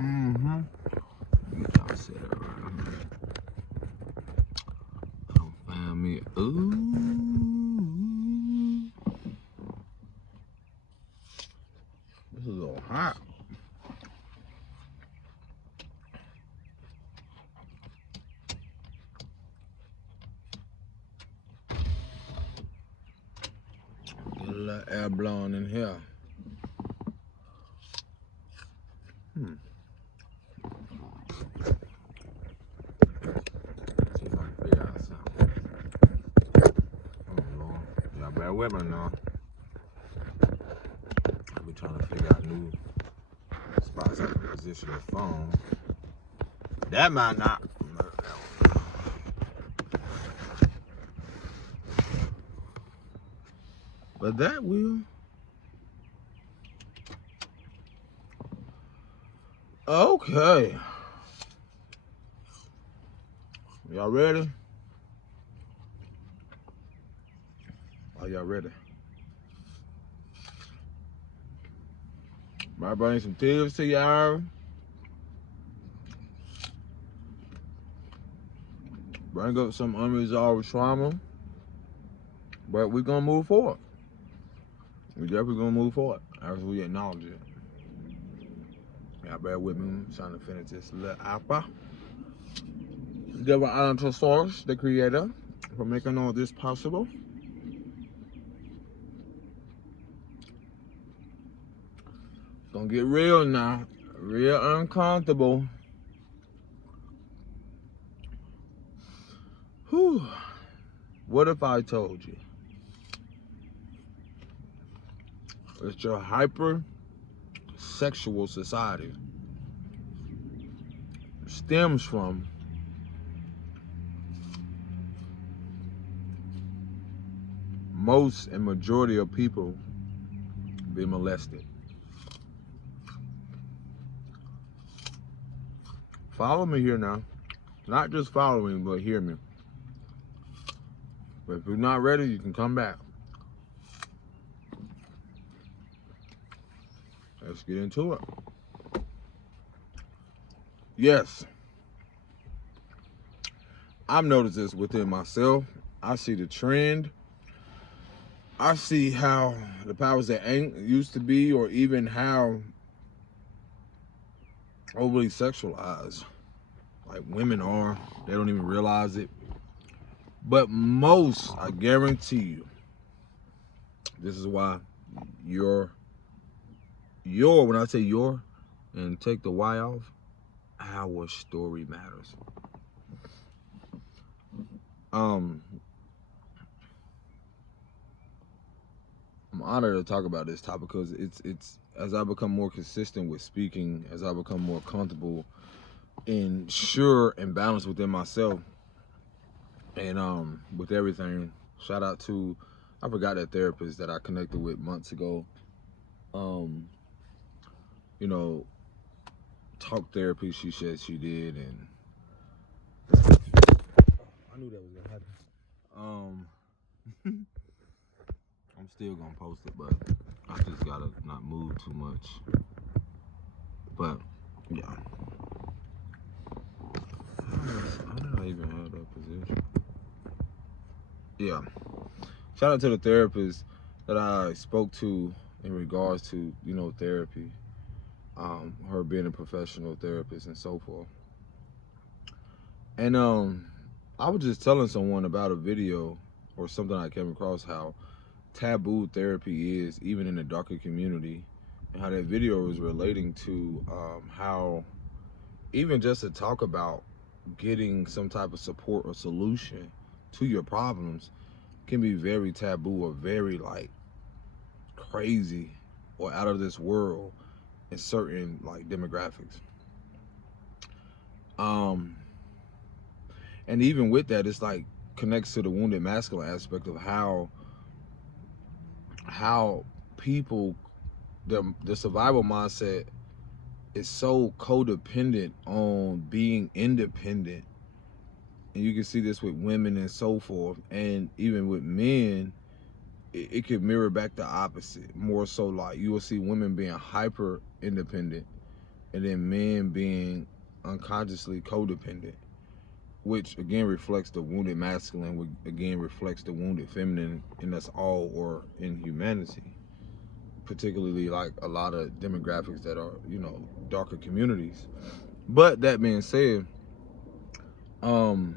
Mm-hmm. Y'all said it right. Don't find me. Ooh. This is a little hot. Get a little air blowing in here. See if I can figure out something. Oh Lord. Y'all bear with me now. We trying to figure out new spots I can position the phone. That might not. But that will. Okay. Y'all ready? Are y'all ready? Might bring some tips to y'all. Bring up some unresolved trauma. But we're gonna move forward. We're definitely gonna move forward as we acknowledge it. Y'all bear with me. I'm trying to finish this little apple. Give an honor to Source, the creator, for making all this possible. It's gonna get real now. Real uncomfortable. Whew. What if I told you it's your hypersexual society stems from most and majority of people being molested? Follow me here now. Not just following, but hear me. But if you're not ready, you can come back. Let's get into it. Yes, I've noticed this within myself. I see the trend. I see how the powers that ain't used to be, or even how overly sexualized like women are. They don't even realize it. But most, I guarantee you, this is why when I say your, and take the Y off, our story matters. I'm honored to talk about this topic because it's as I become more consistent with speaking, as I become more comfortable and sure and balanced within myself, and with everything. Shout out to, I forgot that therapist that I connected with months ago. You know, talk therapy she said she did, and I knew that was gonna happen. I'm still gonna post it, but I just gotta not move too much. But yeah, how did I even have that position? Yeah, shout out to the therapist that I spoke to in regards to, you know, therapy, her being a professional therapist and so forth. And I was just telling someone about a video or something I came across, how taboo therapy is even in the darker community, and how that video was relating to how even just to talk about getting some type of support or solution to your problems can be very taboo or very like crazy or out of this world in certain like demographics. Um, and even with that, it's like connects to the wounded masculine aspect of how people, the survival mindset is so codependent on being independent. And you can see this with women and so forth, and even with men, it could mirror back the opposite. More so, like you will see women being hyper independent and then men being unconsciously codependent, which again reflects the wounded masculine, which again reflects the wounded feminine in us all, or in humanity, particularly like a lot of demographics that are, darker communities. But that being said, um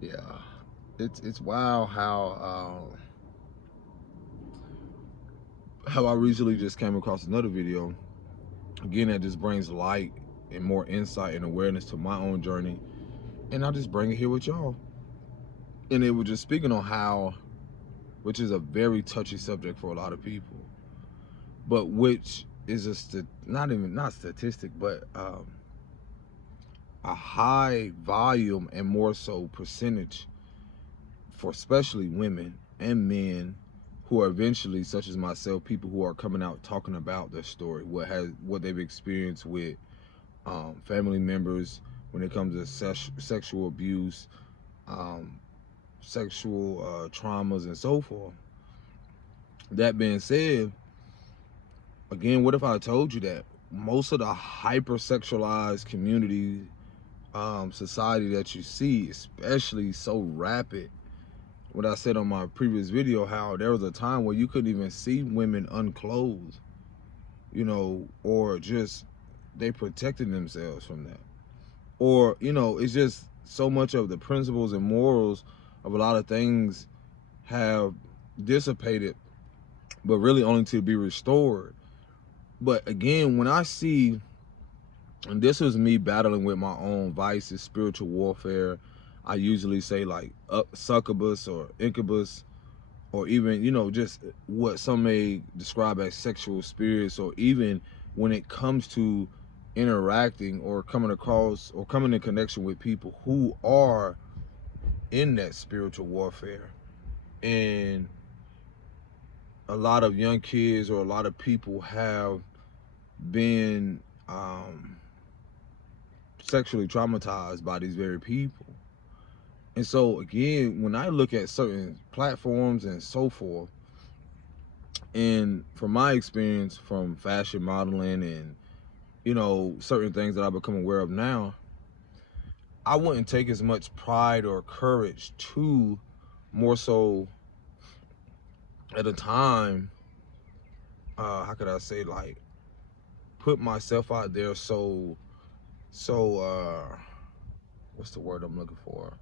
yeah, it's wild how I recently just came across another video, again, that just brings light and more insight and awareness to my own journey, and I just bring it here with y'all. And it was just speaking on how, which is a very touchy subject for a lot of people, but which is not statistic, but a high volume and more so percentage for especially women and men who are eventually, such as myself, people who are coming out talking about their story, what they've experienced with family members when it comes to sexual abuse, um, sexual traumas, and so forth. That being said, again, what if I told you that most of the hypersexualized community, society that you see, especially so rapid, what I said on my previous video, how there was a time where you couldn't even see women unclothed, or just they protected themselves from that. Or, it's just so much of the principles and morals of a lot of things have dissipated, but really only to be restored. But again, when I see, and this was me battling with my own vices, spiritual warfare, I usually say like succubus or incubus, or even, just what some may describe as sexual spirits, or even when it comes to interacting or coming across or coming in connection with people who are in that spiritual warfare. And a lot of young kids or a lot of people have been sexually traumatized by these very people. And so again, when I look at certain platforms and so forth, and from my experience from fashion modeling and, certain things that I've become aware of now, I wouldn't take as much pride or courage to more so at a time, how could I say, like, put myself out there so what's the word I'm looking for?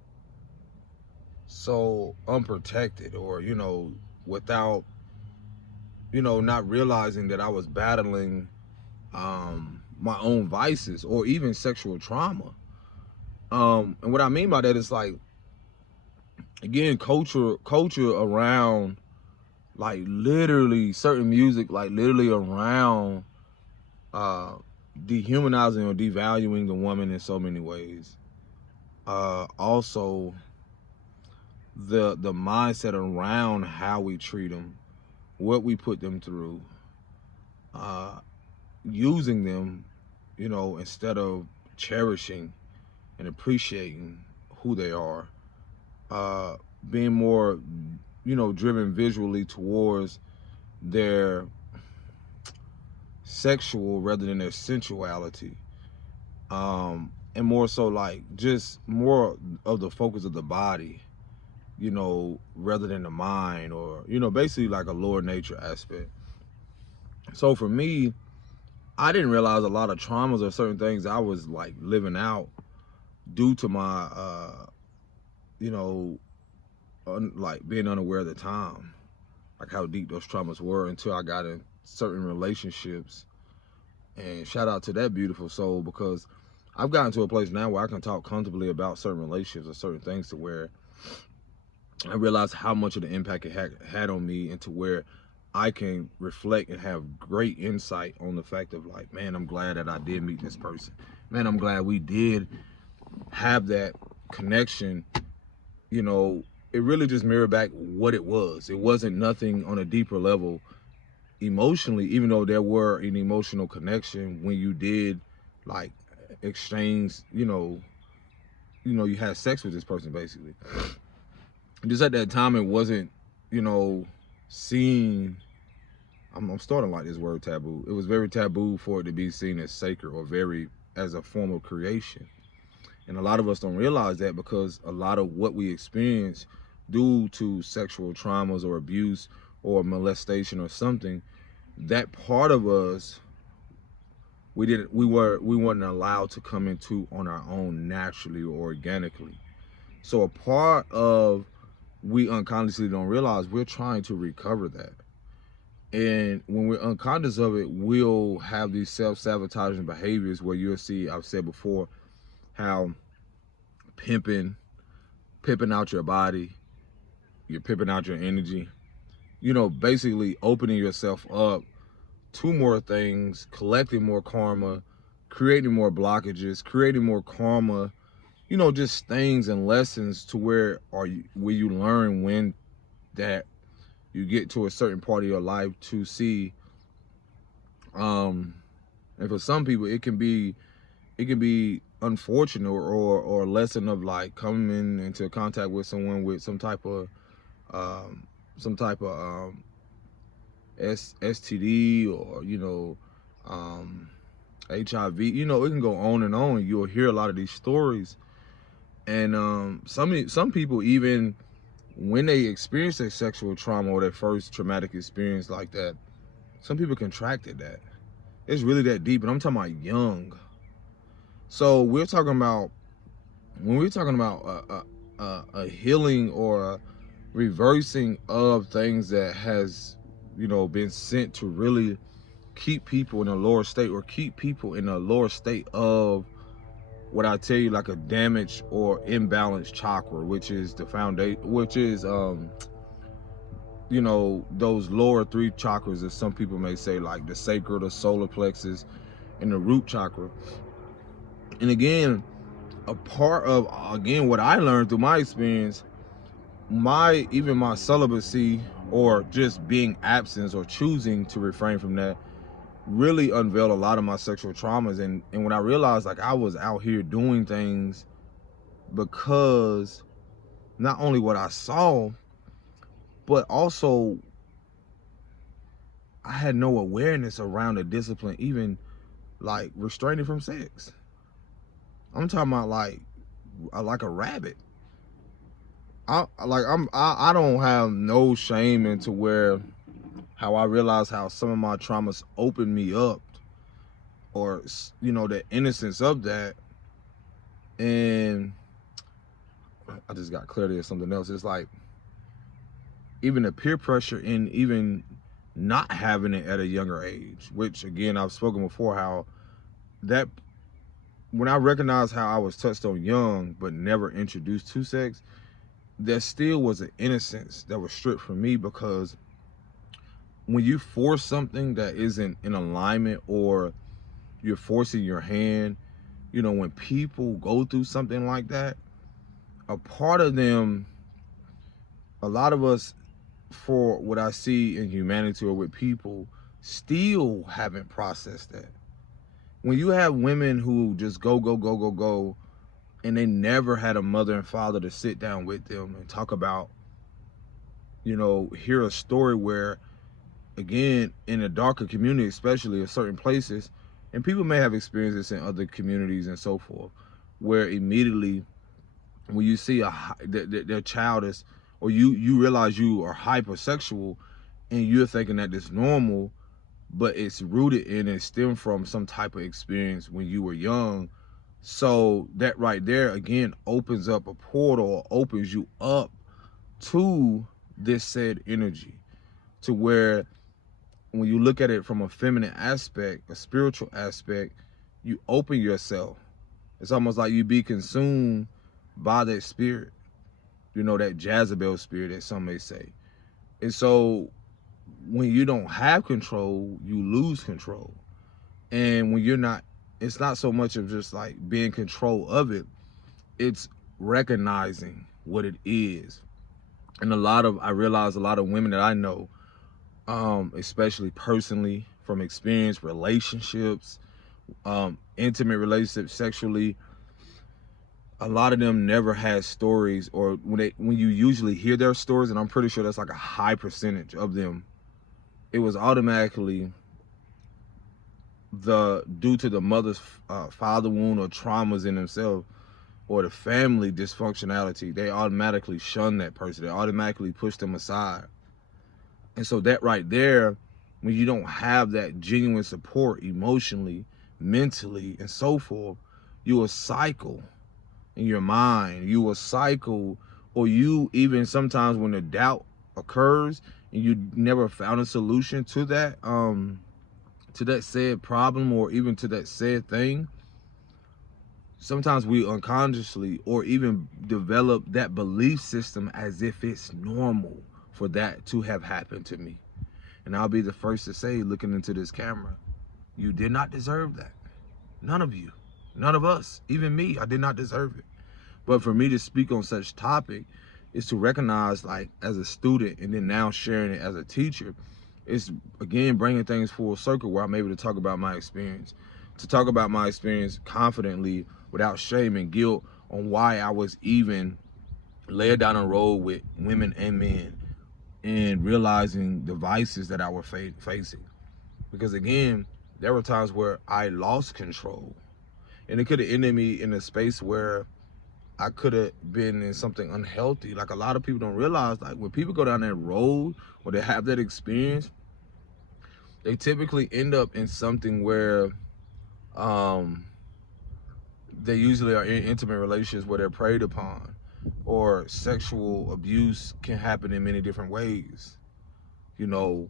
So unprotected, or, without, not realizing that I was battling my own vices or even sexual trauma. And what I mean by that is, like, again, culture around, like, literally certain music, like literally around uh dehumanizing or devaluing the woman in so many ways. Also the mindset around how we treat them, what we put them through, uh using them, instead of cherishing and appreciating who they are, uh being more, driven visually towards their sexual rather than their sensuality, and more so like just more of the focus of the body, rather than the mind, or, basically like a lower nature aspect. So for me, I didn't realize a lot of traumas or certain things I was like living out due to my you know like being unaware at the time, like how deep those traumas were, until I got in certain relationships. And shout out to that beautiful soul, because I've gotten to a place now where I can talk comfortably about certain relationships or certain things, to where I realize how much of the impact it had on me, and to where I can reflect and have great insight on the fact of, like, man, I'm glad that I did meet this person. Man, I'm glad we did have that connection. It really just mirrored back what it was. It wasn't nothing on a deeper level emotionally, even though there were an emotional connection when you did, like, exchange, you had sex with this person, basically. Just at that time, it wasn't, seen I'm starting to like this word taboo. It was very taboo for it to be seen as sacred or very as a form of creation. And a lot of us don't realize that because a lot of what we experience due to sexual traumas or abuse or molestation or something, that part of us we weren't allowed to come into on our own naturally or organically. So a part of we unconsciously don't realize we're trying to recover that. And when we're unconscious of it, we'll have these self-sabotaging behaviors where you'll see, I've said before, how pimping out your body, you're pimping out your energy, basically opening yourself up to more things, collecting more karma, creating more blockages, creating more karma, just things and lessons to where you learn when that you get to a certain part of your life to see. And for some people it can be unfortunate or a lesson of like coming into contact with someone with some type of STD or HIV. It can go on and on. You'll hear a lot of these stories, and some people, even when they experience a sexual trauma or their first traumatic experience like that, some people contracted that. It's really that deep, and I'm talking about young. So we're talking about, when we're talking about a healing or a reversing of things that has been sent to really keep people in a lower state or keep people in a lower state of what I tell you, like a damaged or imbalanced chakra, which is the foundation, which is those lower three chakras, as some people may say, like the sacral, the solar plexus, and the root chakra. And again, a part of what I learned through my experience, even my celibacy or just being absent or choosing to refrain from that, really unveiled a lot of my sexual traumas. And when I realized, like, I was out here doing things because not only what I saw, but also I had no awareness around the discipline, even like restraining from sex. I'm talking about like a rabbit. I don't have no shame into where how I realized how some of my traumas opened me up, or the innocence of that. And I just got clarity of something else. It's like even the peer pressure in even not having it at a younger age, which again I've spoken before, how that when I recognized how I was touched on young but never introduced to sex, there still was an innocence that was stripped from me, because when you force something that isn't in alignment, or you're forcing your hand, when people go through something like that, a part of them, a lot of us, for what I see in humanity or with people, still haven't processed that. When you have women who just go, and they never had a mother and father to sit down with them and talk about, hear a story where, again, in a darker community, especially in certain places, and people may have experienced this in other communities and so forth, where immediately when you see their child is, or you realize you are hypersexual, and you're thinking that it's normal, but it's rooted in and stemmed from some type of experience when you were young. So that right there, again, opens up a portal, or opens you up to this said energy, to where when you look at it from a feminine aspect, a spiritual aspect, you open yourself. It's almost like you be consumed by that spirit, that Jezebel spirit, that some may say. And so when you don't have control, you lose control. And when you're not, it's not so much of just like being control of it, it's recognizing what it is. And I realize a lot of women that I know, especially personally from experience, relationships, intimate relationships, sexually, a lot of them never had stories, or when you usually hear their stories, and I'm pretty sure that's like a high percentage of them, it was automatically due to the mother's father wound or traumas in themselves, or the family dysfunctionality. They automatically shun that person. They automatically push them aside. And so that right there, when you don't have that genuine support emotionally, mentally, and so forth, you will cycle in your mind. You will cycle, or you even sometimes when the doubt occurs and you never found a solution to that said problem, or even to that said thing, sometimes we unconsciously or even develop that belief system as if it's normal for that to have happened to me. And I'll be the first to say, looking into this camera, you did not deserve that. None of you, none of us, even me, I did not deserve it. But for me to speak on such topic is to recognize, like, as a student, and then now sharing it as a teacher, it's again bringing things full circle where I'm able to talk about my experience, to talk about my experience confidently without shame and guilt on why I was even led down a road with women and men, and realizing the vices that I was facing. Because again, there were times where I lost control, and it could have ended me in a space where I could have been in something unhealthy. Like, a lot of people don't realize, like, when people go down that road or they have that experience, they typically end up in something where they usually are in intimate relationships where they're preyed upon, or sexual abuse can happen in many different ways, you know,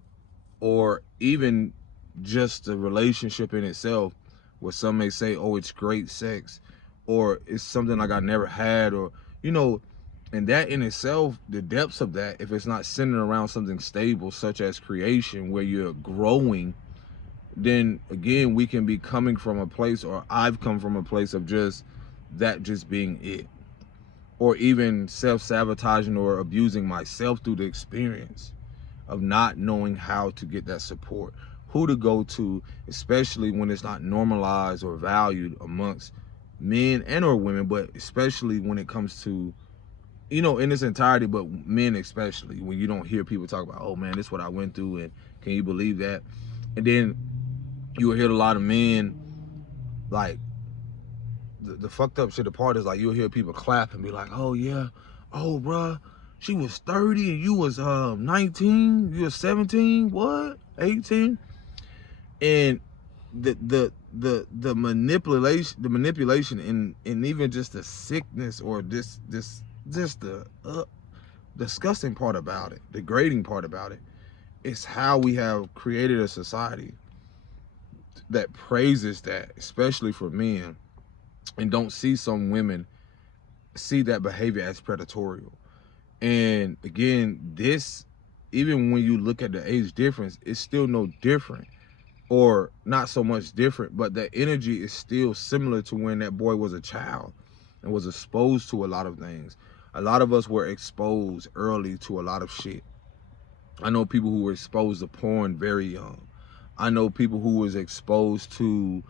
or even just the relationship in itself, where some may say, oh, it's great sex, or it's something like I never had, or, you know, and that in itself, the depths of that, if it's not centered around something stable, such as creation, where you're growing, then again, we can be coming from a place, or I've come from a place of just being it, or even self-sabotaging or abusing myself through the experience of not knowing how to get that support, who to go to, especially when it's not normalized or valued amongst men and or women, but especially when it comes to, you know, in its entirety, but men especially, when you don't hear people talk about, oh man, this is what I went through, and can you believe that? And then you will hear a lot of men, like, the fucked up shit apart is, like, you'll hear people clap and be like, oh yeah, oh bruh, she was 30 and you was 19, you was 17, what, 18? And the manipulation and even just the sickness, or just the disgusting part about it, degrading part about it, is how we have created a society that praises that, especially for men, and don't see some women see that behavior as predatorial. And again, this, even when you look at the age difference, it's still no different, or not so much different, but the energy is still similar to when that boy was a child and was exposed to a lot of things. A lot of us were exposed early to a lot of shit. I know people who were exposed to porn very young. I know people who was exposed to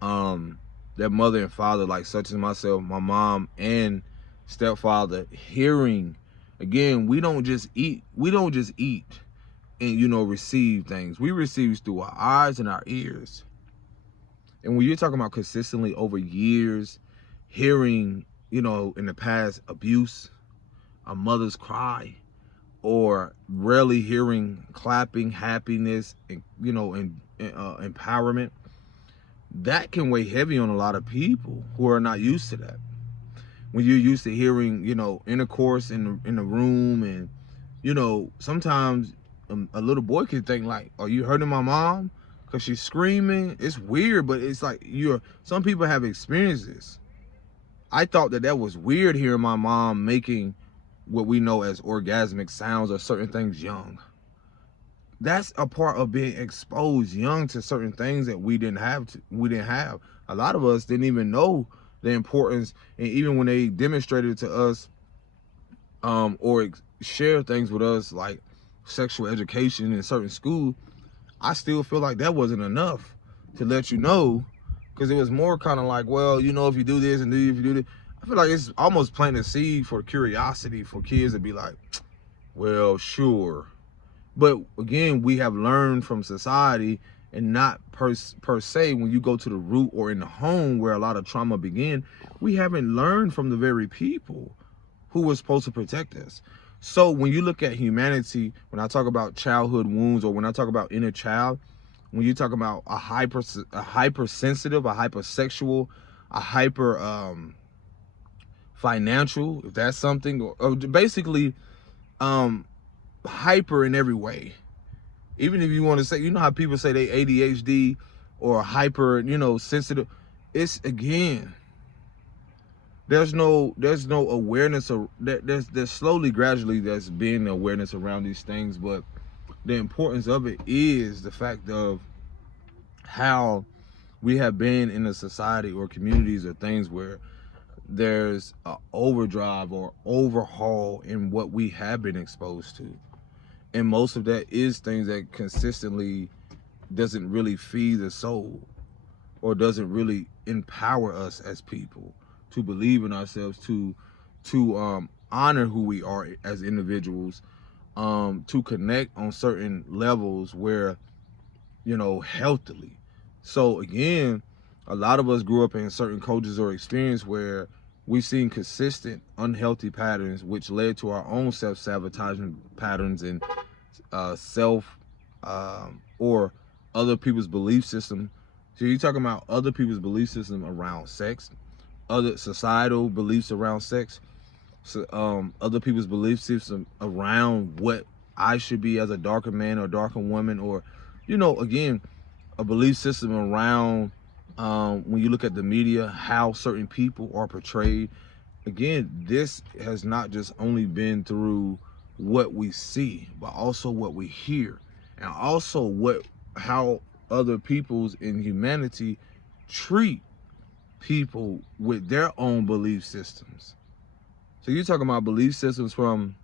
their mother and father, like such as myself, my mom and stepfather, hearing. Again, we don't just eat and, you know, receive things. We receive through our eyes and our ears. And when you're talking about consistently over years hearing, you know, in the past, abuse, a mother's cry, or rarely hearing clapping, happiness, and, you know, and empowerment, that can weigh heavy on a lot of people who are not used to that. When you're used to hearing, you know, intercourse in the room, and, you know, sometimes a little boy can think like, are you hurting my mom because she's screaming? It's weird, but it's like, some people have experienced this. I thought that was weird, hearing my mom making what we know as orgasmic sounds or certain things young. That's a part of being exposed young to certain things that we didn't have. A lot of us didn't even know the importance, and even when they demonstrated it to us, or share things with us, like sexual education in certain school, I still feel like that wasn't enough to let you know, because it was more kind of like, well, you know, if you do this and if you do this, I feel like it's almost planting a seed for curiosity for kids to be like, well, sure, But again, we have learned from society, and not per se when you go to the root or in the home where a lot of trauma began, we haven't learned from the very people who were supposed to protect us. So when you look at humanity, when I talk about childhood wounds, or when I talk about inner child, when you talk about a hypersensitive, a hypersexual, a hyper financial, if that's something, or basically hyper in every way. Even if you want to say, you know how people say they ADHD or hyper, sensitive. It's, again, there's no awareness of that. There's slowly, gradually, there's being awareness around these things, but the importance of it is the fact of how we have been in a society or communities or things where there's an overdrive or overhaul in what we have been exposed to. And most of that is things that consistently doesn't really feed the soul, or doesn't really empower us as people to believe in ourselves, to honor who we are as individuals, to connect on certain levels where, healthily. So again, a lot of us grew up in certain cultures or experience where we've seen consistent unhealthy patterns, which led to our own self-sabotaging patterns and self or other people's belief system. So you're talking about other people's belief system around sex, other societal beliefs around sex, so, other people's belief system around what I should be as a darker man or darker woman, or, again, a belief system around when you look at the media, how certain people are portrayed. Again, this has not just only been through what we see, but also what we hear, and also how other peoples in humanity treat people with their own belief systems. So you're talking about belief systems from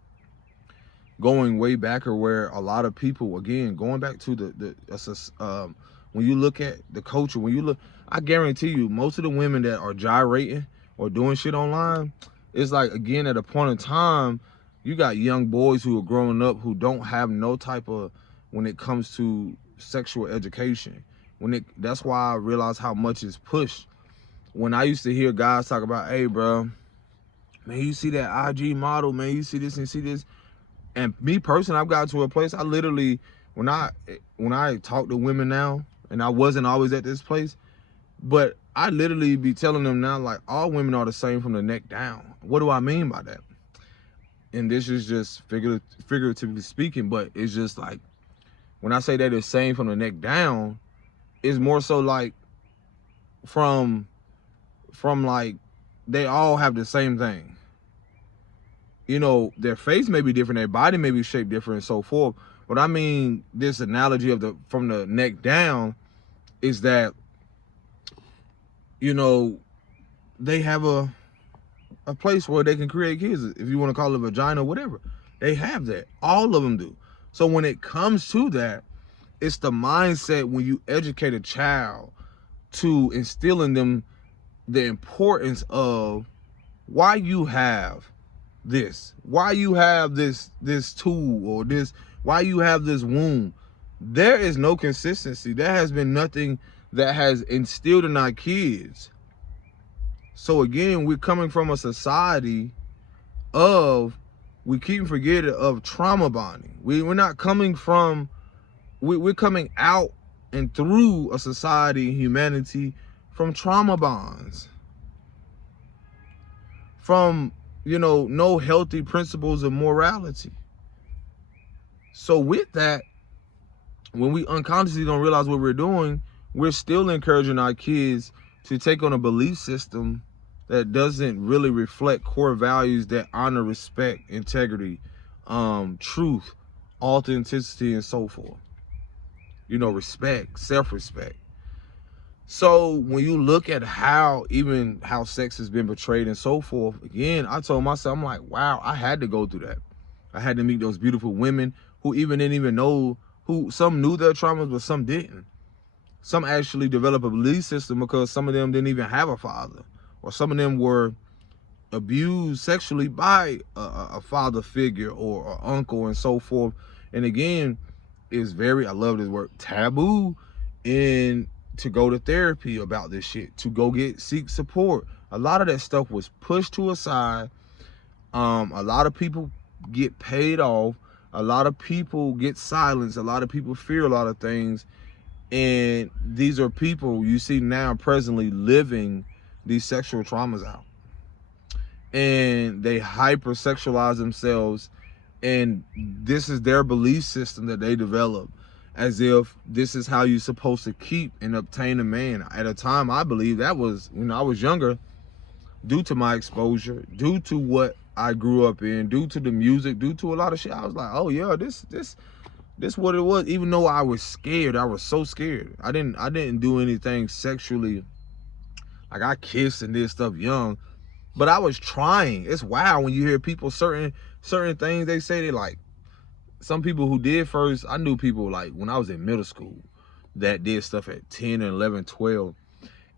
going way back, or where a lot of people, again, going back to when you look at the culture, I guarantee you, most of the women that are gyrating or doing shit online, it's like, again, at a point in time, you got young boys who are growing up who don't have no type of, when it comes to sexual education. That's why I realize how much is pushed. When I used to hear guys talk about, hey, bro, man, you see that IG model, man, you see this and see this. And me personally, I've got to a place, I literally, when I talk to women now, and I wasn't always at this place, but I literally be telling them now, like, all women are the same from the neck down. What do I mean by that? And this is just figuratively speaking, but it's just like, when I say that it's same from the neck down, it's more so like from like, they all have the same thing. Their face may be different, their body may be shaped different, and so forth. But I mean, this analogy of from the neck down is that, they have a place where they can create kids, if you want to call it vagina, whatever. They have that. All of them do. So when it comes to that, it's the mindset when you educate a child to instill in them the importance of why you have this, why you have this tool, or this, why you have this womb. There is no consistency. There has been nothing that has instilled in our kids. So again, we're coming from a society of, we keep forgetting of trauma bonding. We're not coming from, we're coming out and through a society, humanity, from trauma bonds, from, no healthy principles of morality. So with that, when we unconsciously don't realize what we're doing, we're still encouraging our kids to take on a belief system that doesn't really reflect core values that honor respect, integrity, truth, authenticity, and so forth. Respect, self-respect. So when you look at how sex has been portrayed and so forth, again, I told myself, I'm like, wow, I had to go through that. I had to meet those beautiful women who didn't even know, who some knew their traumas, but some didn't. Some actually developed a belief system because some of them didn't even have a father, or some of them were abused sexually by a father figure or uncle and so forth. And again, it's very, I love this word, taboo, and to go to therapy about this shit, to go seek support. A lot of that stuff was pushed to a side. A lot of people get paid off. A lot of people get silenced. A lot of people fear a lot of things. And these are people you see now presently living these sexual traumas out. And they hypersexualize themselves. And this is their belief system that they develop, as if this is how you're supposed to keep and obtain a man. At a time, I believe that was, when I was younger, due to my exposure, due to what I grew up in, due to the music, due to a lot of shit. I was like, oh yeah, this what it was. Even though I was scared, I was so scared. I didn't do anything sexually. Like, I kissed and did stuff young, but I was trying. It's wild when you hear people certain things they say. They like, some people who did first, I knew people like when I was in middle school that did stuff at 10 and 11, 12.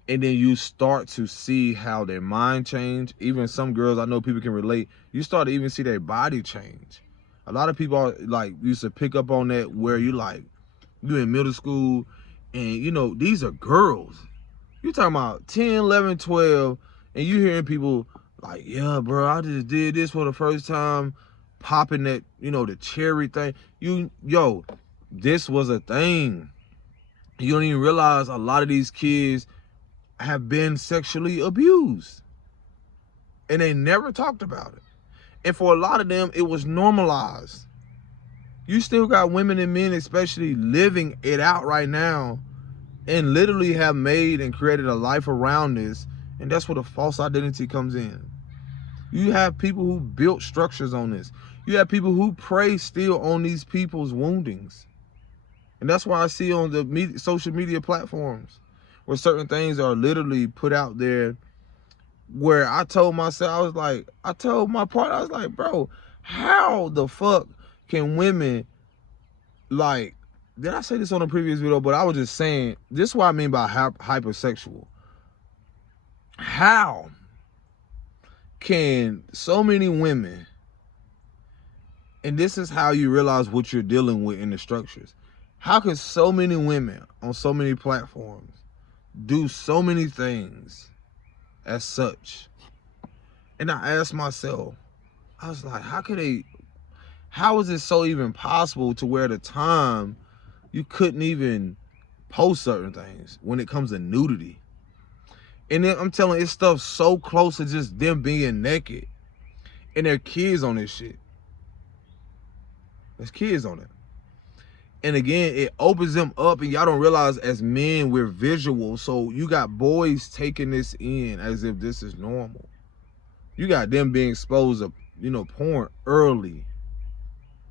And then you start to see how their mind change. Even some girls, I know people can relate, you start to even see their body change. A lot of people like used to pick up on that, where you like, you in middle school and you know, these are girls. You talking about 10, 11, 12, and you hearing people like, yeah, bro, I just did this for the first time, popping that, you know, the cherry thing. Yo, this was a thing. You don't even realize a lot of these kids have been sexually abused, and they never talked about it. And for a lot of them, it was normalized. You still got women and men especially living it out right now, and literally have made and created a life around this. And that's where the false identity comes in. You have people who built structures on this. You have people who prey still on these people's woundings. And that's why I see on the social media platforms where certain things are literally put out there, where I told myself, I told my partner, I was like, bro, how the fuck can women, like, did I say this on a previous video? But I was just saying, this is what I mean by hypersexual. How can so many women, and this is how you realize what you're dealing with in the structures, how can so many women on so many platforms do so many things as such? And I asked myself, I was like, how is it so even possible to where at a time you couldn't even post certain things when it comes to nudity? And then I'm telling you, it's stuff so close to just them being naked, and their kids on this shit. There's kids on it. And again, it opens them up, and y'all don't realize as men, we're visual. So you got boys taking this in as if this is normal. You got them being exposed to, you know, porn early.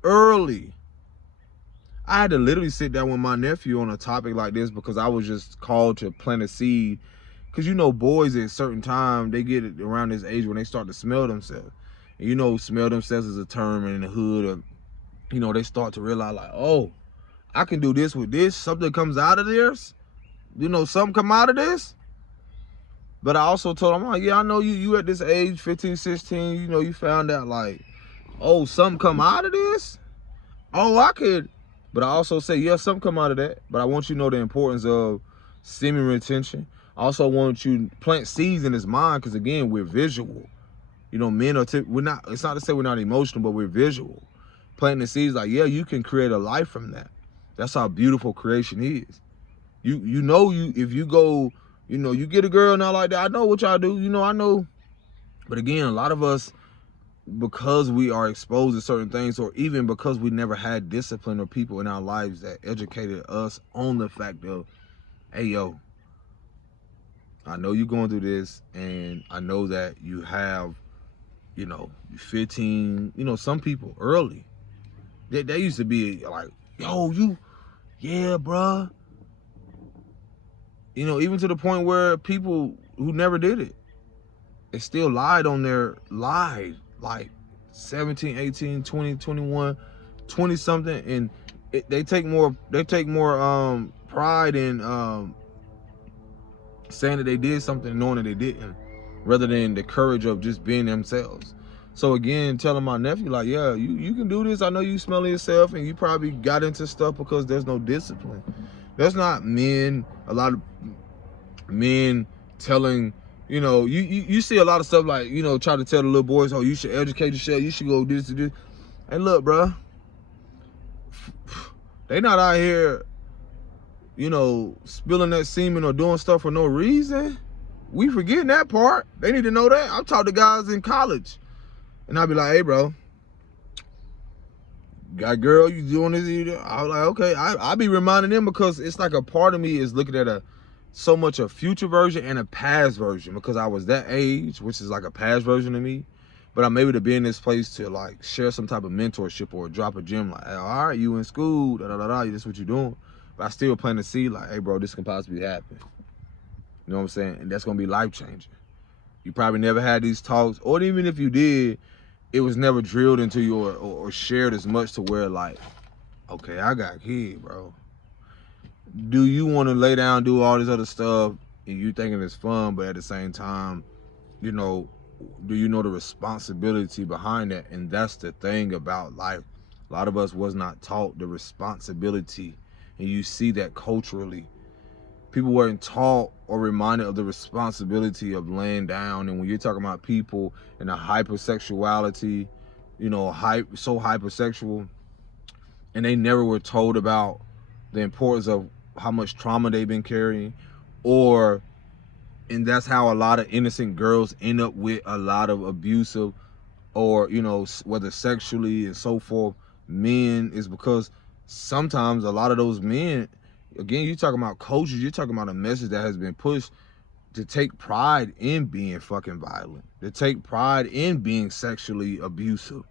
I had to literally sit down with my nephew on a topic like this, because I was just called to plant a seed. Because, you know, boys at a certain time, they get around this age when they start to smell themselves. And, you know, smell themselves is a term in the hood. Of, you know, they start to realize, like, oh, I can do this with this. Something comes out of this. You know, something come out of this. But I also told him, like, yeah, I know you at this age, 15, 16, you know, you found out, like, oh, something come out of this? Oh, I could. But I also say, yeah, something come out of that. But I want you to know the importance of semen retention. I also want you to plant seeds in his mind, because, again, we're visual. You know, men are, we're not, it's not to say we're not emotional, but we're visual. Planting the seeds, like, yeah, you can create a life from that. That's how beautiful creation is. You know, if you go, you know, you get a girl now like that, I know what y'all do, you know, I know. But again, a lot of us, because we are exposed to certain things, or even because we never had discipline or people in our lives that educated us on the fact of, hey, yo, I know you're going through this, and I know that you have, you know, 15, you know, some people early. They used to be like, yo, yeah, bruh. You know, even to the point where people who never did it, they still lied like 17, 18, 20, 21, 20 something, and they take more pride in saying that they did something, knowing that they didn't, rather than the courage of just being themselves. So again, telling my nephew, like, yeah, you can do this. I know you smelling yourself, and you probably got into stuff because there's no discipline. There's not a lot of men telling, you see a lot of stuff like, try to tell the little boys, oh, you should educate yourself, you should go this to this. And look, bro, they not out here, spilling that semen or doing stuff for no reason. We forgetting that part. They need to know that. I've talked to guys in college, and I'll be like, hey, bro, got girl, you doing this? I was like, okay. I be reminding them because it's like a part of me is looking at so much a future version and a past version, because I was that age, which is like a past version of me. But I'm able to be in this place to like share some type of mentorship or drop a gem like, hey, all right, you in school, this is what you doing. But I still plant a seed like, hey, bro, this can possibly happen. You know what I'm saying? And that's going to be life-changing. You probably never had these talks, or even if you did, it was never drilled into you or shared as much to where like, okay, I got a kid, bro. Do you want to lay down, do all this other stuff, and you thinking it's fun, but at the same time, do you know the responsibility behind that? And that's the thing about life. A lot of us was not taught the responsibility, and you see that culturally. People weren't taught or reminded of the responsibility of laying down. And when you're talking about people in a hypersexuality, so hypersexual, and they never were told about the importance of how much trauma they've been carrying, and that's how a lot of innocent girls end up with a lot of abusive, or whether sexually and so forth, men, is because sometimes a lot of those men, again, you're talking about cultures, you're talking about a message that has been pushed to take pride in being fucking violent, to take pride in being sexually abusive,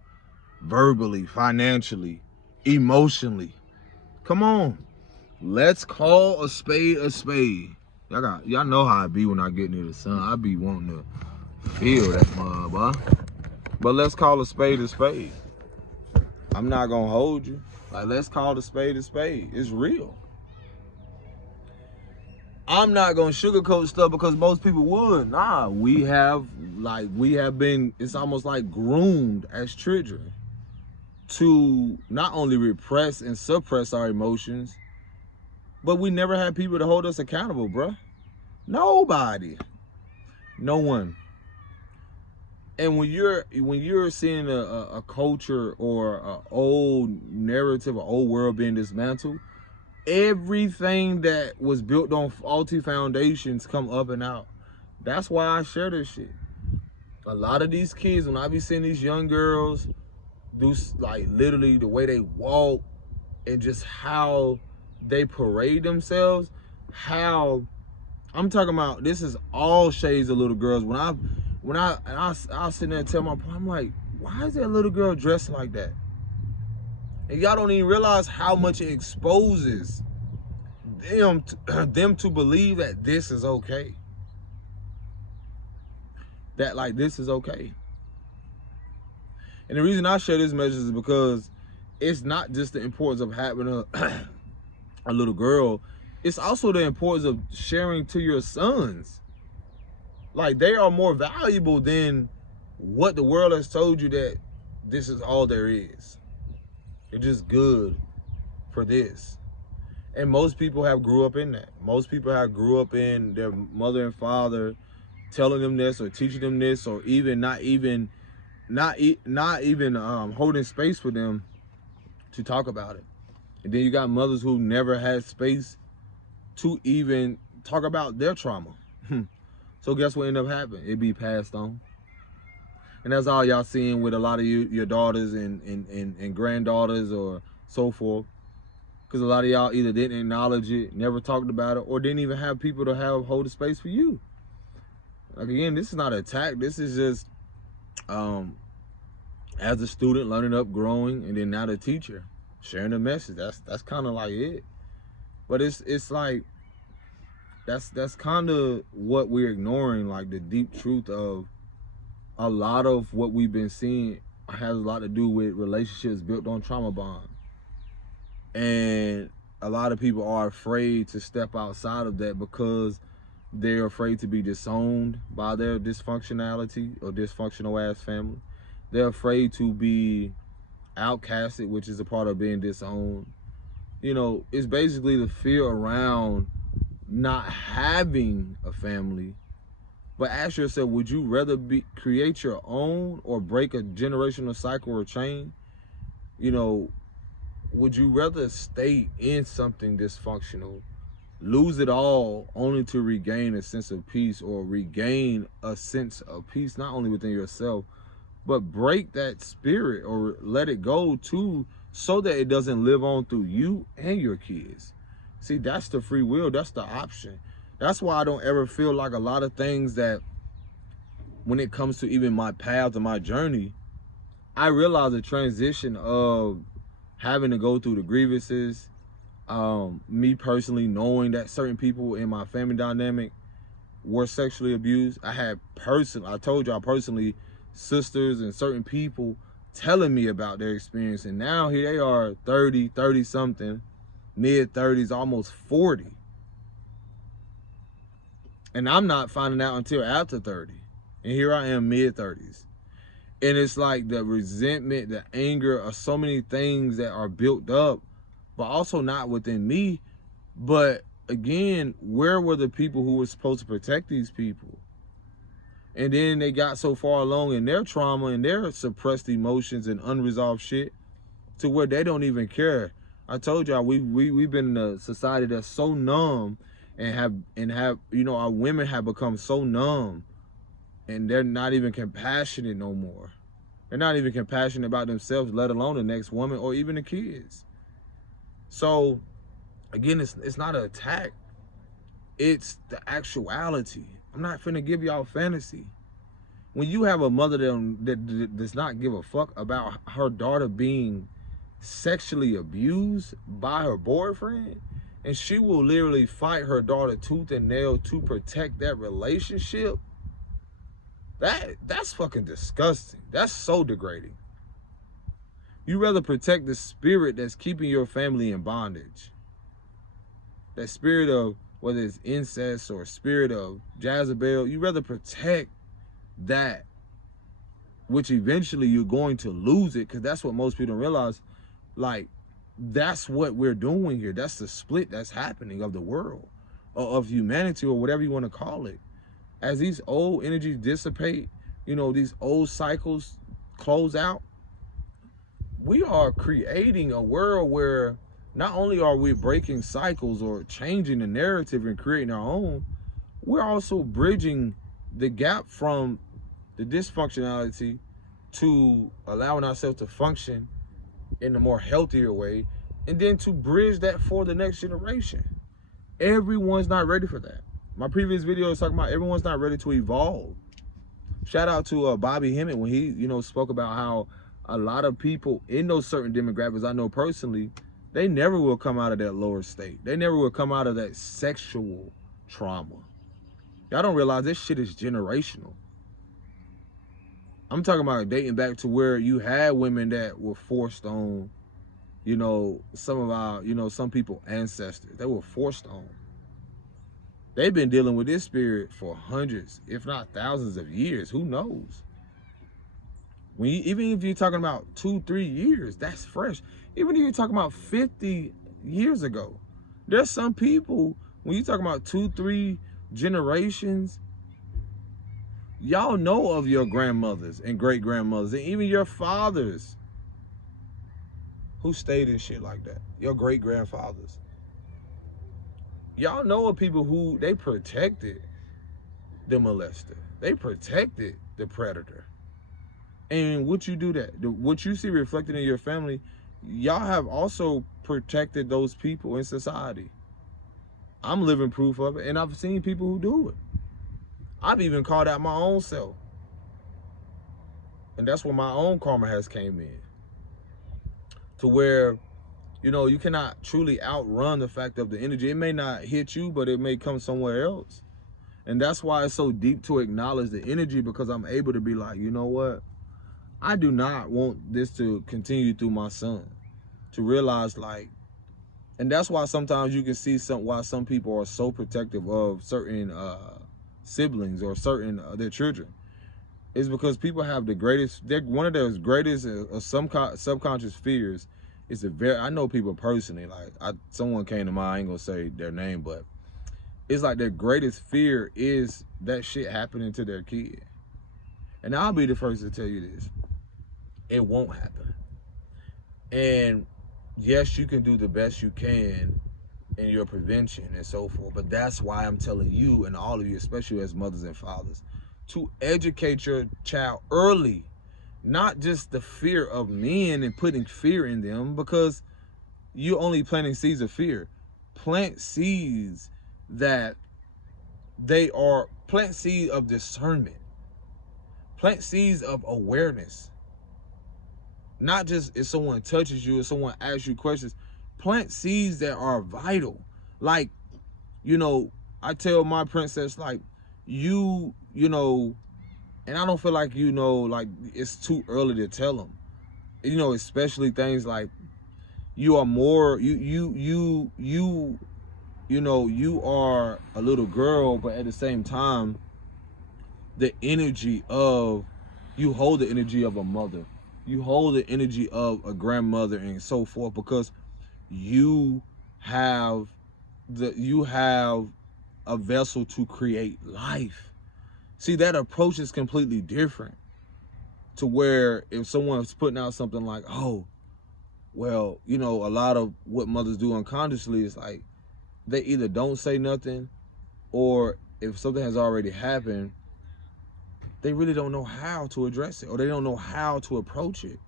verbally, financially, emotionally. Come on, let's call a spade a spade. Y'all know how I be when I get near the sun. I be wanting to feel that mud, boy. But let's call a spade a spade. I'm not gonna hold you. Like, let's call a spade a spade. It's real. I'm not gonna sugarcoat stuff because most people would. Nah, we have been, it's almost like groomed as children to not only repress and suppress our emotions, but we never had people to hold us accountable, bruh. Nobody. No one. And when you're seeing a culture or an old narrative, an old world being dismantled, everything that was built on faulty foundations come up and out. That's why I share this shit. A lot of these kids, when I be seeing these young girls do, like, literally the way they walk and just how they parade themselves, how I'm talking about, this is all shades of little girls. When I sit there and tell my partner, I'm like, why is that little girl dressed like that? And y'all don't even realize how much it exposes them to believe that this is okay. That, like, this is okay. And the reason I share this message is because it's not just the importance of having a little girl. It's also the importance of sharing to your sons. Like, they are more valuable than what the world has told you that this is all there is. You're just good for this. And most people have grew up in that. Most people have grew up in their mother and father telling them this or teaching them this, or even not even holding space for them to talk about it. And then you got mothers who never had space to even talk about their trauma. So guess what ended up happening? It be passed on. And that's all y'all seeing with a lot of your daughters and granddaughters or so forth. Because a lot of y'all either didn't acknowledge it, never talked about it, or didn't even have people to hold a space for you. Like, again, this is not an attack. This is just as a student learning up, growing, and then now the teacher sharing the message. That's kind of like it. But it's like that's kind of what we're ignoring, like the deep truth of a lot of what we've been seeing has a lot to do with relationships built on trauma bond. And a lot of people are afraid to step outside of that because they're afraid to be disowned by their dysfunctionality or dysfunctional ass family. They're afraid to be outcasted, which is a part of being disowned. You know, it's basically the fear around not having a family. But ask yourself, would you rather create your own or break a generational cycle or chain? You know, would you rather stay in something dysfunctional, lose it all only to regain a sense of peace, or regain a sense of peace not only within yourself, but break that spirit or let it go too, so that it doesn't live on through you and your kids? See, that's the free will. That's the option. That's why I don't ever feel like a lot of things that, when it comes to even my path and my journey, I realize the transition of having to go through the grievances, me personally knowing that certain people in my family dynamic were sexually abused. I told y'all personally, sisters and certain people telling me about their experience, and now here they are, 30 something, mid 30s, almost 40, and I'm not finding out until after 30, and here I am, mid 30s. And it's like the resentment, the anger of so many things that are built up, but also not within me. But again, where were the people who were supposed to protect these people? And then they got so far along in their trauma and their suppressed emotions and unresolved shit to where they don't even care. I told y'all, we've been in a society that's so numb, and have you know, our women have become so numb, and they're not even compassionate no more. They're not even compassionate about themselves, let alone the next woman or even the kids. So again, it's not an attack. It's the actuality. I'm not finna give y'all fantasy. When you have a mother that does not give a fuck about her daughter being sexually abused by her boyfriend, and she will literally fight her daughter tooth and nail to protect that relationship, that's fucking disgusting. That's so degrading. You rather protect the spirit that's keeping your family in bondage. That spirit of, whether it's incest or spirit of Jezebel, you rather protect that, which eventually you're going to lose it, because that's what most people don't realize. Like, that's what we're doing here. That's the split that's happening of the world, or of humanity, or whatever you want to call it. As these old energies dissipate, you know, these old cycles close out, we are creating a world where not only are we breaking cycles or changing the narrative and creating our own, we're also bridging the gap from the dysfunctionality to allowing ourselves to function in a more healthier way, and then to bridge that for the next generation. Everyone's not ready for that. My previous video was talking about everyone's not ready to evolve. Shout out to Bobby Hemmett when he, you know, spoke about how a lot of people in those certain demographics I know personally, they never will come out of that lower state. They never will come out of that sexual trauma. Y'all don't realize this shit is generational. I'm talking about dating back to where you had women that were forced on, you know, some of our, you know, some people ancestors. They were forced on. They've been dealing with this spirit for hundreds, if not thousands of years. Who knows? Even if you're talking about 2-3 years, that's fresh. Even if you're talking about 50 years ago, there's some people, when you're talking about 2-3 generations, y'all know of your grandmothers and great grandmothers and even your fathers who stayed in shit like that. Your great grandfathers. Y'all know of people who they protected the molester. They protected the predator. And would you do that? What you see reflected in your family, y'all have also protected those people in society. I'm living proof of it, and I've seen people who do it. I've even called out my own self. And that's where my own karma has came in. To where, you know, you cannot truly outrun the fact of the energy. It may not hit you, but it may come somewhere else. And that's why it's so deep to acknowledge the energy, because I'm able to be like, you know what? I do not want this to continue through my son. To realize, like, and that's why sometimes you can see why some people are so protective of certain siblings or certain their children. is because people have the greatest, one of their greatest subconscious fears is I know people personally, like someone came to mind, I ain't gonna say their name, but it's like their greatest fear is that shit happening to their kid. And I'll be the first to tell you this. It won't happen. And yes, you can do the best you can in your prevention and so forth, but that's why I'm telling you and all of you, especially as mothers and fathers, to educate your child early, not just the fear of men and putting fear in them, because you're only planting seeds of fear. Plant seeds that plant seeds of discernment, plant seeds of awareness. Not just if someone touches you or someone asks you questions, plant seeds that are vital. Like, you know, I tell my princess, like, you know, and I don't feel like, you know, like it's too early to tell them, you know, especially things like you are more, you know, you are a little girl, but at the same time, the energy of, you hold the energy of a mother. You hold the energy of a grandmother and so forth, because you have a vessel to create life. See, that approach is completely different to where if someone's putting out something like, oh, well, you know, a lot of what mothers do unconsciously is like they either don't say nothing, or if something has already happened, they really don't know how to address it, or they don't know how to approach it.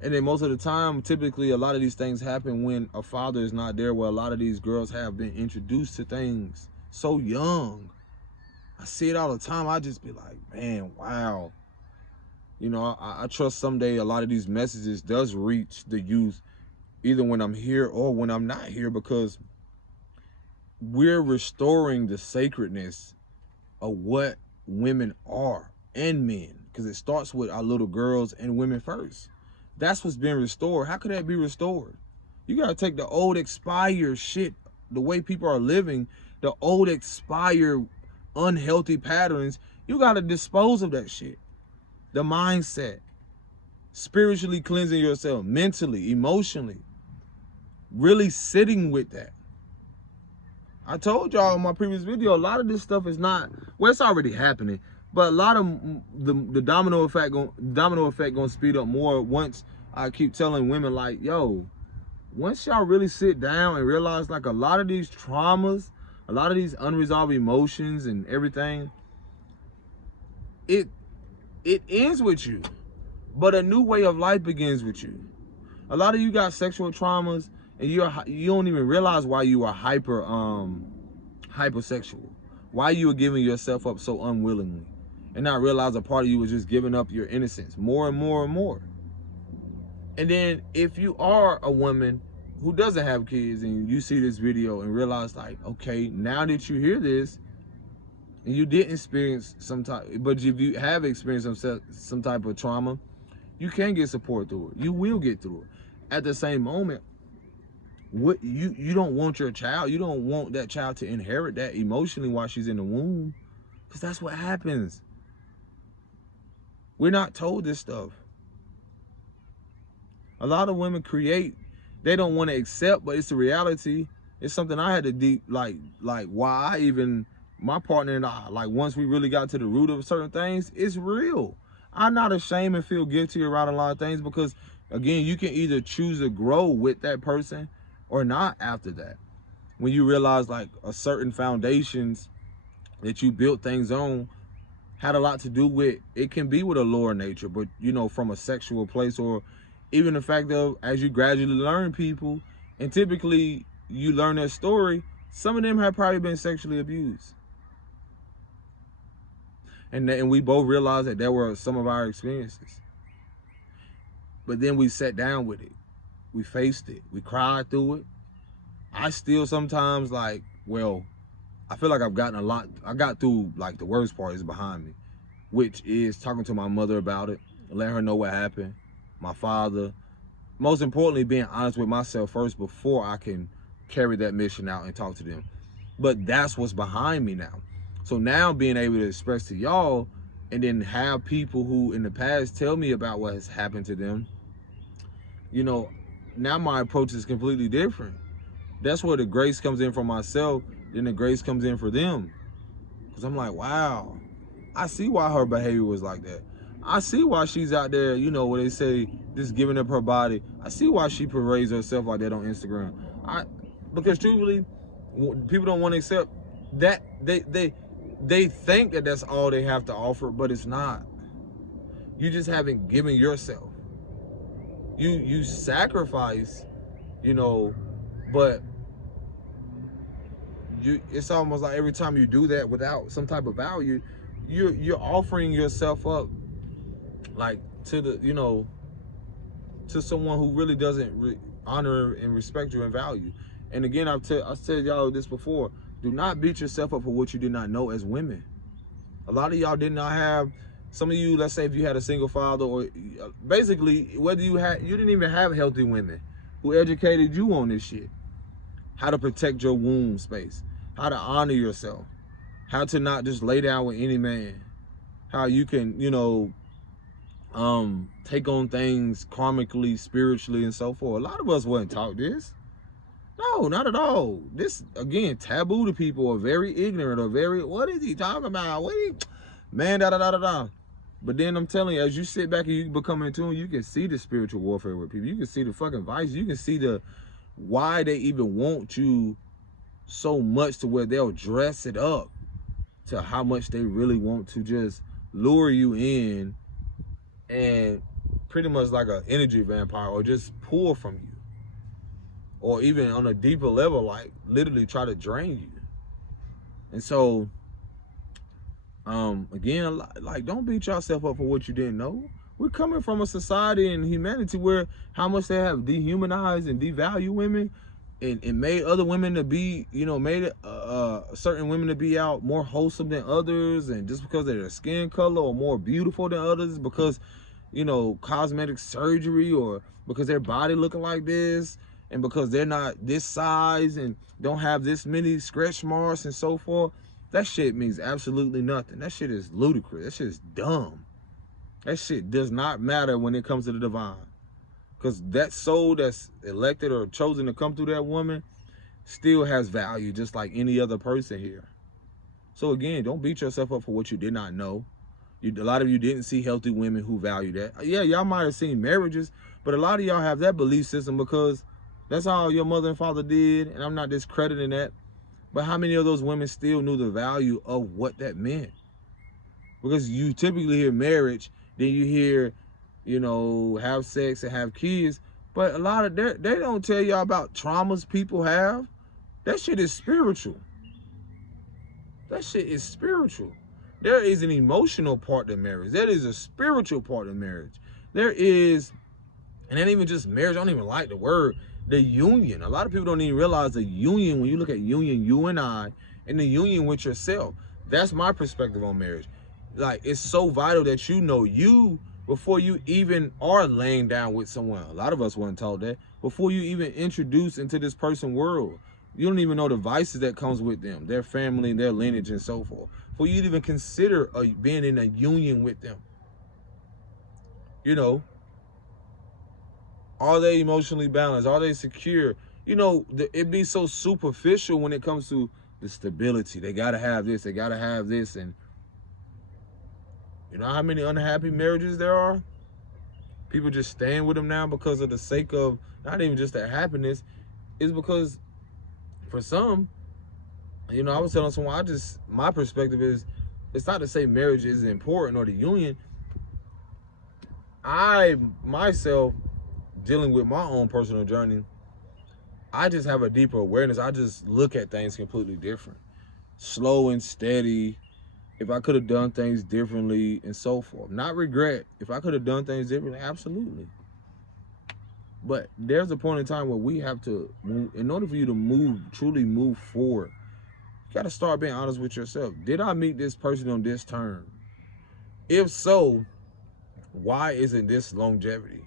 And then most of the time, typically, a lot of these things happen when a father is not there, where a lot of these girls have been introduced to things so young. I see it all the time. I just be like, man, wow. You know, I trust someday a lot of these messages does reach the youth, either when I'm here or when I'm not here, because we're restoring the sacredness of what women are and men, because it starts with our little girls and women first. That's what's being restored. How could that be restored? You got to take the old expired shit, the way people are living, the old expired unhealthy patterns. You got to dispose of that shit. The mindset, spiritually cleansing yourself, mentally, emotionally, really sitting with that. I told y'all in my previous video, a lot of this stuff is not, well, it's already happening, but a lot of the domino effect gonna speed up more once I keep telling women, like, yo, once y'all really sit down and realize, like, a lot of these traumas, a lot of these unresolved emotions and everything, it ends with you, but a new way of life begins with you. A lot of you got sexual traumas, and you don't even realize why you are hypersexual, why you were giving yourself up so unwillingly, and not realize a part of you was just giving up your innocence more and more and more. And then if you are a woman who doesn't have kids and you see this video and realize, like, okay, now that you hear this and you didn't experience some type, but if you have experienced some type of trauma, you can get support through it. You will get through it. At the same moment, what you don't want your child, you don't want that child to inherit that emotionally while she's in the womb, because that's what happens. We're not told this stuff. A lot of women they don't want to accept, but it's a reality. It's something I had to like why I even, my partner and I, like, once we really got to the root of certain things, it's real. I'm not ashamed and feel guilty around a lot of things, because again, you can either choose to grow with that person or not after that. When you realize, like, a certain foundations that you built things on had a lot to do with, it can be with a lower nature, but, you know, from a sexual place, or even the fact of, as you gradually learn people, and typically you learn their story, some of them have probably been sexually abused. And we both realized that there were some of our experiences. But then we sat down with it. We faced it. We cried through it. I still sometimes, like, well, I feel like I've gotten a lot. I got through, like, the worst part is behind me, which is talking to my mother about it, letting her know what happened, my father. Most importantly, being honest with myself first before I can carry that mission out and talk to them. But that's what's behind me now. So now being able to express to y'all, and then have people who in the past tell me about what has happened to them, you know, now my approach is completely different. That's where the grace comes in for myself, then the grace comes in for them. Because I'm like, wow, I see why her behavior was like that. I see why she's out there, you know, where they say just giving up her body. I see why she parades herself like that on Instagram. Because truthfully, people don't want to accept that they think that that's all they have to offer, but it's not. You just haven't given yourself. You sacrifice, you know, but it's almost like every time you do that without some type of value, you're offering yourself up, like, to the, you know, to someone who really doesn't honor and respect you and value. And again, I've said y'all this before, do not beat yourself up for what you did not know as women. A lot of y'all did not have, some of you, let's say if you had a single father, or basically whether you didn't even have healthy women who educated you on this shit. How to protect your womb space, how to honor yourself, how to not just lay down with any man, how you can, you know, take on things karmically, spiritually, and so forth. A lot of us wasn't taught this. No, not at all. This, again, taboo to people, or very ignorant, or very, what is he talking about? Man, da-da-da-da-da. But then I'm telling you, as you sit back and you become in tune, you can see the spiritual warfare with people. You can see the fucking vice. You can see why they even want you so much, to where they'll dress it up to how much they really want to just lure you in, and pretty much like an energy vampire, or just pull from you, or even on a deeper level, like literally try to drain you. And so again, like, don't beat yourself up for what you didn't know. We're coming from a society and humanity where how much they have dehumanized and devalued women, and made other women to be, you know, made certain women to be out more wholesome than others, and just because of their skin color, or more beautiful than others because, you know, cosmetic surgery, or because their body looking like this, and because they're not this size and don't have this many stretch marks and so forth. That shit means absolutely nothing. That shit is ludicrous. That shit is dumb. That shit does not matter when it comes to the divine. Because that soul that's elected or chosen to come through that woman still has value, just like any other person here. So again, don't beat yourself up for what you did not know. A lot of you didn't see healthy women who value that. Yeah, y'all might have seen marriages, but a lot of y'all have that belief system because that's all your mother and father did, and I'm not discrediting that. But how many of those women still knew the value of what that meant? Because you typically hear marriage, then you hear, you know, have sex and have kids. But a lot of they don't tell y'all about traumas people have. That shit is spiritual. That shit is spiritual. There is an emotional part to marriage. There is a spiritual part of marriage. There is, and it ain't even just marriage. I don't even like the word. The union. A lot of people don't even realize the union. When you look at union, you and I, and the union with yourself. That's my perspective on marriage. Like, it's so vital that you know you before you even are laying down with someone. A lot of us weren't taught that. Before you even introduce into this person's world, you don't even know the vices that comes with them, their family, their lineage, and so forth. For you to even consider being in a union with them. You know, are they emotionally balanced? Are they secure? You know, it be so superficial when it comes to the stability. They gotta have this, they gotta have this. And you know how many unhappy marriages there are? People just staying with them now because of the sake of, not even just their happiness, is because for some, you know, I was telling someone, my perspective is, it's not to say marriage is important or the union. I, myself, dealing with my own personal journey, I just have a deeper awareness. I just look at things completely different. Slow and steady. If I could have done things differently and so forth. Not regret. If I could have done things differently, absolutely. But there's a point in time where we have to move. In order for you to truly move forward, you got to start being honest with yourself. Did I meet this person on this term? If so, why isn't this longevity?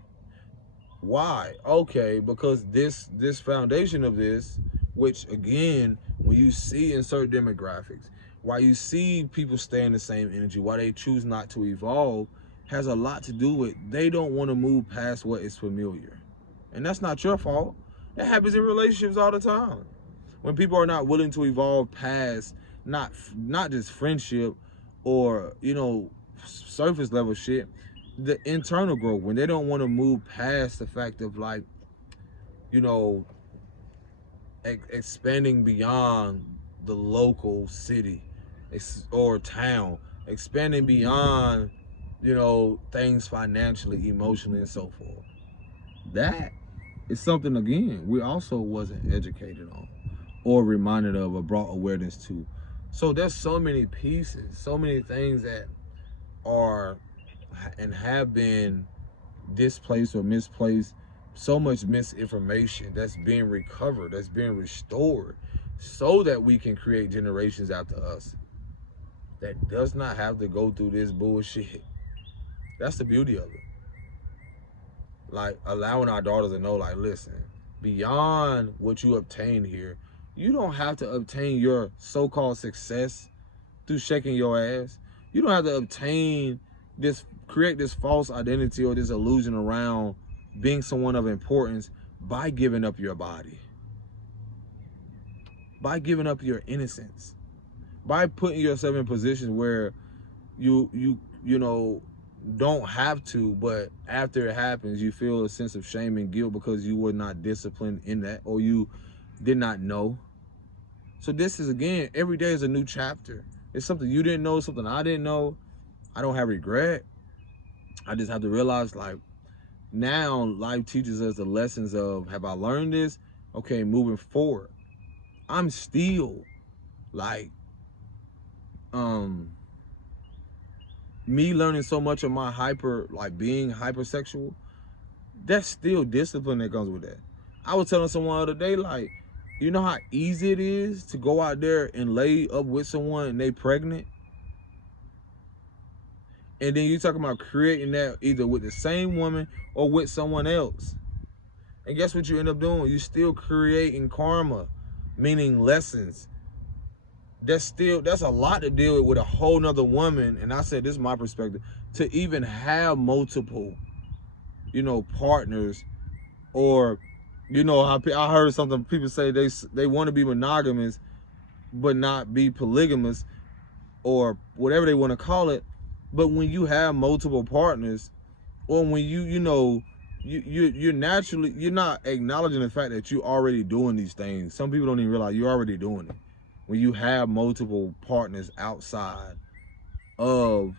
Why? Okay, because this foundation of this, which again, when you see in certain demographics, why you see people stay in the same energy, why they choose not to evolve, has a lot to do with they don't want to move past what is familiar. And that's not your fault. It happens in relationships all the time. When people are not willing to evolve past not just friendship or, you know, surface level shit, the internal growth, when they don't want to move past the fact of, like, you know, expanding beyond the local city or town, expanding beyond, you know, things financially, emotionally, and so forth. That is something, again, we also wasn't educated on or reminded of or brought awareness to. So there's so many pieces, so many things that are and have been displaced or misplaced, so much misinformation that's being recovered, that's being restored, so that we can create generations after us that does not have to go through this bullshit. That's the beauty of it. Like, allowing our daughters to know, like, listen, beyond what you obtain here, you don't have to obtain your so-called success through shaking your ass. You don't have to obtain this, create this false identity or this illusion around being someone of importance by giving up your body, by giving up your innocence, by putting yourself in positions where you know, don't have to, but after it happens, you feel a sense of shame and guilt because you were not disciplined in that, or you did not know. So this is, again, every day is a new chapter. It's something you didn't know, something I didn't know. I don't have regret. I just have to realize, like, now life teaches us the lessons of, have I learned this? Okay, moving forward. I'm still, like, me learning so much of my being hypersexual, that's still discipline that comes with that. I was telling someone the other day, like, you know how easy it is to go out there and lay up with someone and they pregnant? And then you talking about creating that either with the same woman or with someone else. And guess what you end up doing? You still creating karma, meaning lessons. That's a lot to deal with a whole nother woman. And I said, this is my perspective, to even have multiple, you know, partners, or, you know, I heard something, people say they want to be monogamous but not be polygamous, or whatever they want to call it. But when you have multiple partners, or when you know, you're naturally, you're not acknowledging the fact that you're already doing these things. Some people don't even realize you're already doing it. When you have multiple partners outside of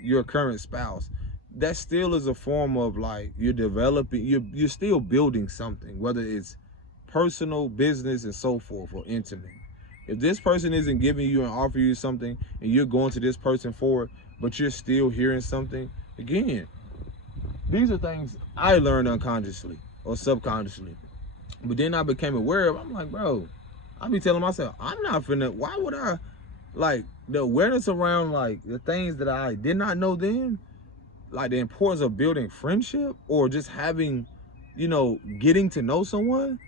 your current spouse, that still is a form of, like, you're developing, you're still building something, whether it's personal, business, and so forth, or intimate. If this person isn't giving you and offering you something, and you're going to this person for it, but you're still hearing something, again, these are things I learned unconsciously or subconsciously. But then I became aware of, I'm like, bro, I be telling myself, I'm not finna, why would I, like, the awareness around, like, the things that I did not know then, like the importance of building friendship or just having, you know, getting to know someone.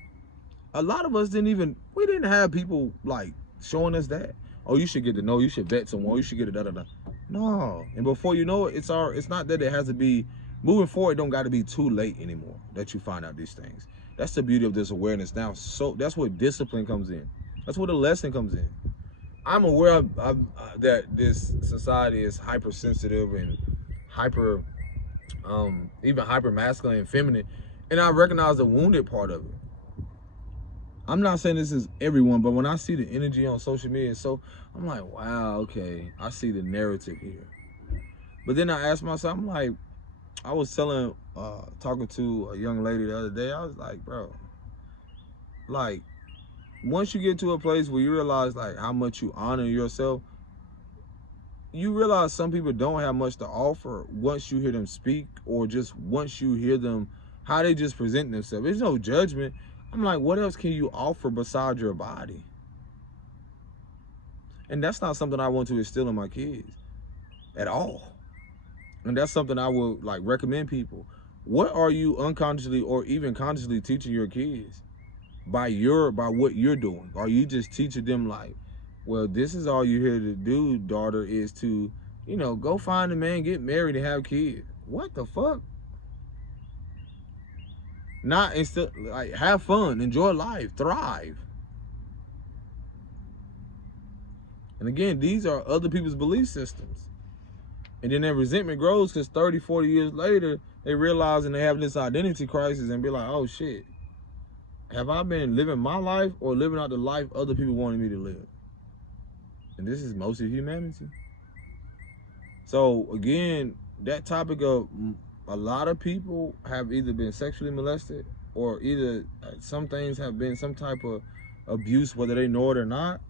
A lot of us we didn't have people, like, showing us that. Oh, you should get to know, you should vet someone, you should get a da-da-da. No. And before you know it, it's not that it has to be, moving forward, it don't got to be too late anymore that you find out these things. That's the beauty of this awareness now. So that's where discipline comes in. That's where the lesson comes in. I'm aware that this society is hypersensitive and hyper, even hyper masculine and feminine, and I recognize the wounded part of it. I'm not saying this is everyone, but when I see the energy on social media, so I'm like, wow, okay, I see the narrative here. But then I asked myself, I'm like, I was talking to a young lady the other day, I was like, bro, like, once you get to a place where you realize, like, how much you honor yourself, you realize some people don't have much to offer once you hear them speak, or just once you hear them, how they just present themselves. There's no judgment. I'm like, what else can you offer besides your body? And that's not something I want to instill in my kids at all. And that's something I would, like, recommend people. What are you unconsciously or even consciously teaching your kids by what you're doing? Are you just teaching them, like, Well, this is all you're here to do, daughter, is to, you know, go find a man, get married, and have kids. What the fuck? Not instead, like, have fun, enjoy life, thrive. And again, these are other people's belief systems. And then their resentment grows because 30, 40 years later, they realize and they have this identity crisis and be like, oh shit, have I been living my life or living out the life other people wanted me to live? And this is most of humanity. So again, that topic of a lot of people have either been sexually molested or either some things have been some type of abuse, whether they know it or not.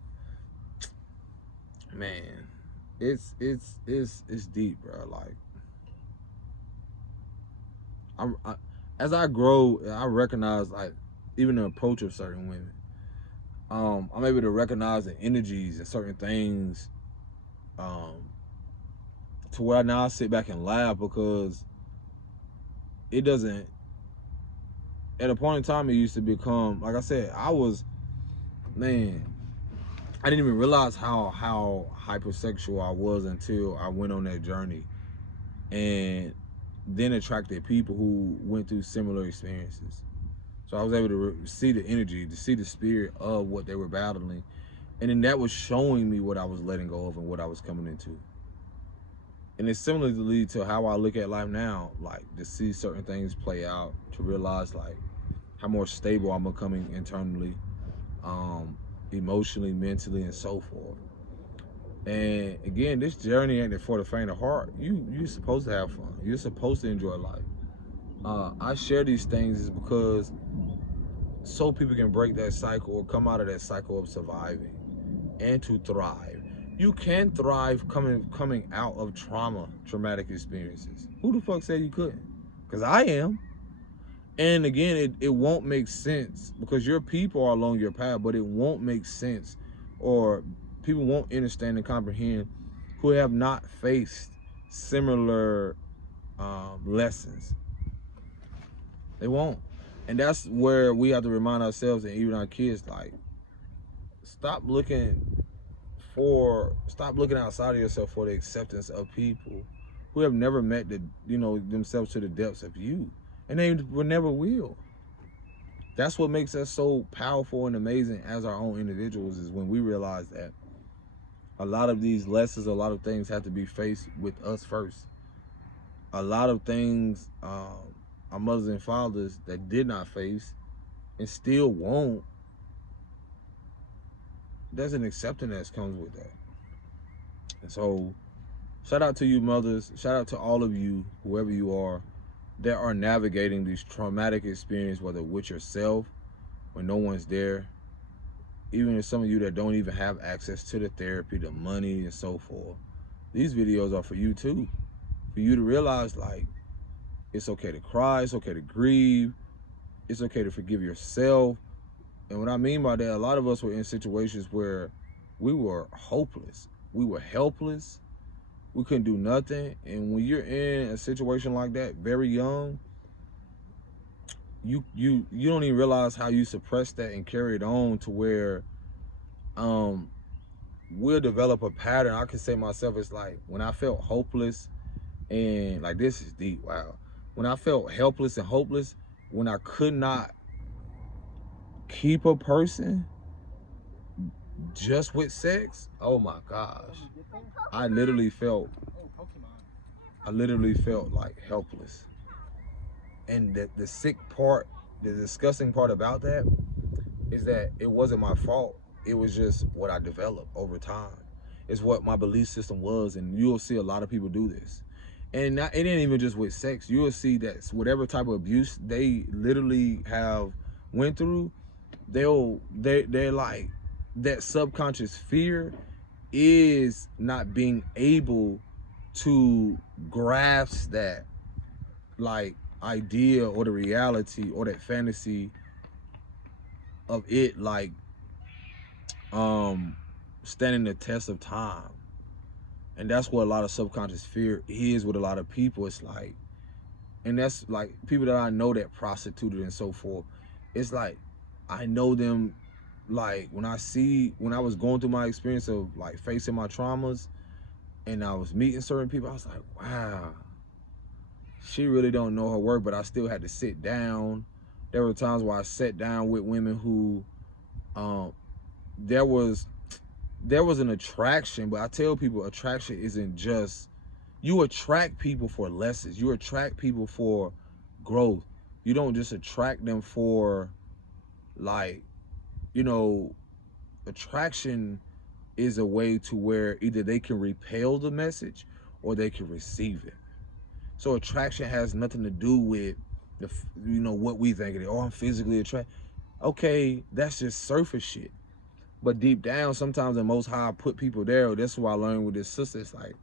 Man, it's deep, bro. Like, as I grow, I recognize, like, even the approach of certain women. I'm able to recognize the energies and certain things, to where now I sit back and laugh because it doesn't. At a point in time, it used to become, like I said, man, I didn't even realize how hypersexual I was until I went on that journey, and then attracted people who went through similar experiences. So I was able to see the energy, to see the spirit of what they were battling, and then that was showing me what I was letting go of and what I was coming into. And it's similarly to how I look at life now, like to see certain things play out, to realize like how more stable I'm becoming internally, emotionally, mentally, and so forth. And again, this journey ain't for the faint of heart. You're supposed to have fun. You're supposed to enjoy life. I share these things is because so people can break that cycle or come out of that cycle of surviving and to thrive. You can thrive coming out of traumatic experiences. Who the fuck said you couldn't? Because I am. And again, it won't make sense because your people are along your path, but it won't make sense, or people won't understand and comprehend who have not faced similar lessons. They won't. And that's where we have to remind ourselves and even our kids, like, stop looking outside of yourself for the acceptance of people who have never met themselves to the depths of you, and they never will. That's what makes us so powerful and amazing as our own individuals, is when we realize that a lot of these lessons, a lot of things have to be faced with us first. A lot of things our mothers and fathers that did not face and still won't, there's an acceptance that comes with that. And so shout out to you mothers, shout out to all of you, whoever you are, that are navigating these traumatic experiences, whether with yourself, when no one's there, even if some of you that don't even have access to the therapy, the money, and so forth. These videos are for you too. For you to realize, like, it's okay to cry, it's okay to grieve, it's okay to forgive yourself. And what I mean by that, a lot of us were in situations where we were hopeless. We were helpless. We couldn't do nothing. And when you're in a situation like that, very young, you don't even realize how you suppress that and carry it on to where we'll develop a pattern. I can say myself, it's like when I felt hopeless and, like, this is deep, wow. When I felt helpless and hopeless, when I could not keep a person just with sex, oh my gosh, I literally felt like helpless. And the sick part, the disgusting part about that is that it wasn't my fault. It was just what I developed over time. It's what my belief system was, and you'll see a lot of people do this. And it ain't even just with sex. You'll see that whatever type of abuse they literally have went through, they're like, that subconscious fear is not being able to grasp that, like, idea or the reality or that fantasy of it, like, standing the test of time. And that's what a lot of subconscious fear is with a lot of people. It's like, and that's like people that I know that prostituted and so forth. It's like, I know them like when I was going through my experience of like facing my traumas and I was meeting certain people, I was like, wow, she really don't know her worth. But I still had to sit down. There were times where I sat down with women who there was an attraction, but I tell people attraction isn't just, you attract people for lessons. You attract people for growth. You don't just attract them for like, you know, attraction is a way to where either they can repel the message or they can receive it. So attraction has nothing to do with the, you know, what we think it is. Oh, I'm physically attracted. Okay, that's just surface shit. But deep down, sometimes the Most High put people there. That's what I learned with this sister. It's like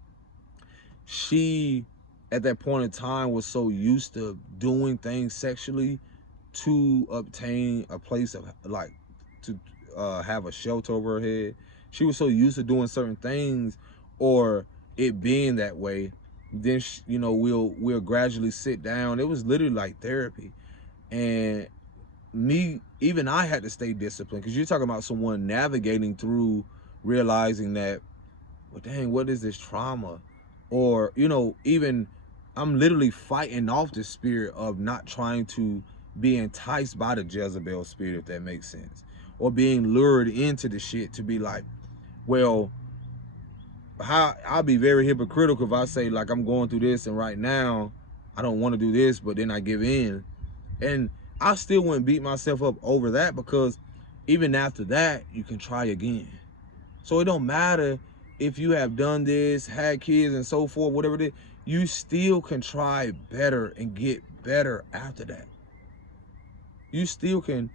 she, at that point in time, was so used to doing things sexually to obtain a place of like to have a shelter over her head. She was so used to doing certain things or it being that way. Then you know, we'll gradually sit down. It was literally like therapy, and even I had to stay disciplined, because you're talking about someone navigating through realizing that, well, dang, what is this trauma? Or, you know, even I'm literally fighting off the spirit of not trying to be enticed by the Jezebel spirit, if that makes sense, or being lured into the shit to be like, well, I'll be very hypocritical if I say like I'm going through this and right now I don't want to do this, but then I give in. And I still wouldn't beat myself up over that, because even after that, you can try again. So it don't matter if you have done this, had kids and so forth, whatever it is, you still can try better and get better after that. You still can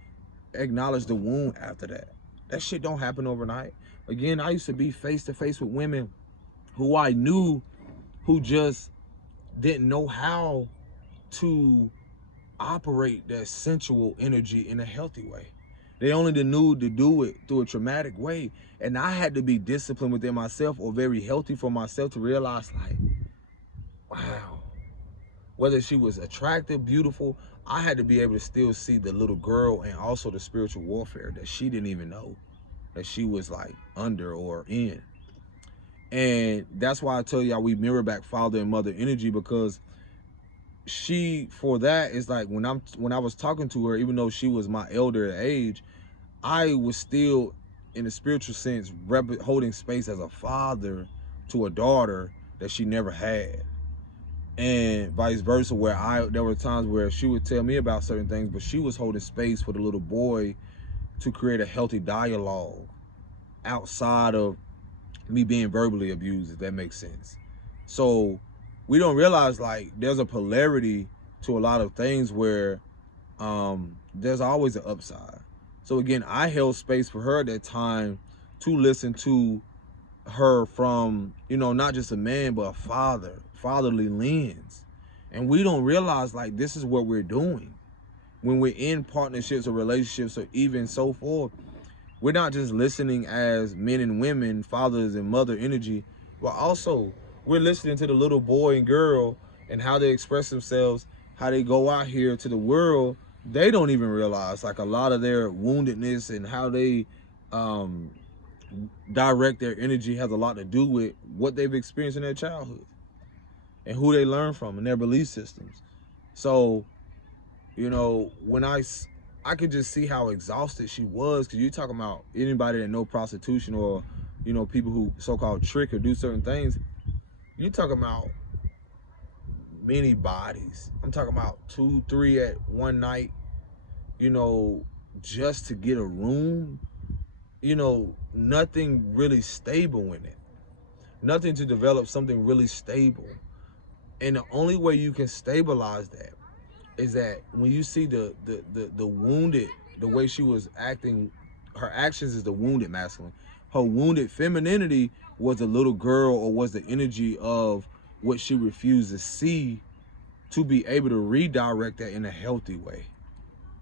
acknowledge the wound after that. That shit don't happen overnight. Again, I used to be face to face with women who I knew who just didn't know how to operate that sensual energy in a healthy way. They only knew to do it through a traumatic way. And I had to be disciplined within myself, or very healthy for myself, to realize like, wow, whether she was attractive, beautiful, I had to be able to still see the little girl and also the spiritual warfare that she didn't even know that she was like under or in. And that's why I tell y'all we mirror back father and mother energy, because she, for that, is like when I was talking to her, even though she was my elder age, I was still in a spiritual sense holding space as a father to a daughter that she never had, and vice versa, where there were times where she would tell me about certain things, but she was holding space for the little boy to create a healthy dialogue outside of me being verbally abused, if that makes sense. So we don't realize like there's a polarity to a lot of things where there's always an upside. So again, I held space for her at that time to listen to her from, you know, not just a man, but a fatherly lens. And we don't realize like this is what we're doing when we're in partnerships or relationships or even so forth. We're not just listening as men and women, fathers and mother energy, but also we're listening to the little boy and girl and how they express themselves, how they go out here to the world. They don't even realize like a lot of their woundedness and how they direct their energy has a lot to do with what they've experienced in their childhood and who they learn from and their belief systems. So, you know, when I could just see how exhausted she was, because you're talking about anybody that know prostitution or, you know, people who so-called trick or do certain things, you're talking about many bodies. I'm talking about 2, 3 at one night, you know, just to get a room, you know, nothing really stable in it. Nothing to develop something really stable. And the only way you can stabilize that is that when you see the wounded, the way she was acting, her actions is the wounded masculine. Her wounded femininity was a little girl, or was the energy of what she refused to see, to be able to redirect that in a healthy way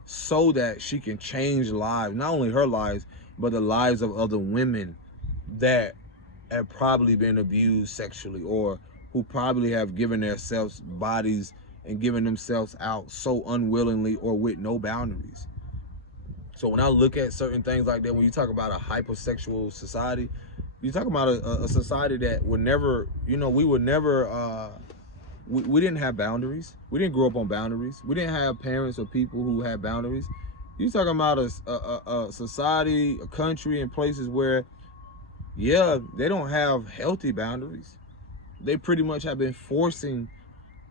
so that she can change lives, not only her lives, but the lives of other women that have probably been abused sexually, or who probably have given themselves bodies and given themselves out so unwillingly or with no boundaries. So when I look at certain things like that, when you talk about a hypersexual society, you talk about a society that would never, you know, we would never, we didn't have boundaries. We didn't grow up on boundaries. We didn't have parents or people who had boundaries. You're talking about a society, a country, and places where, yeah, they don't have healthy boundaries. They pretty much have been forcing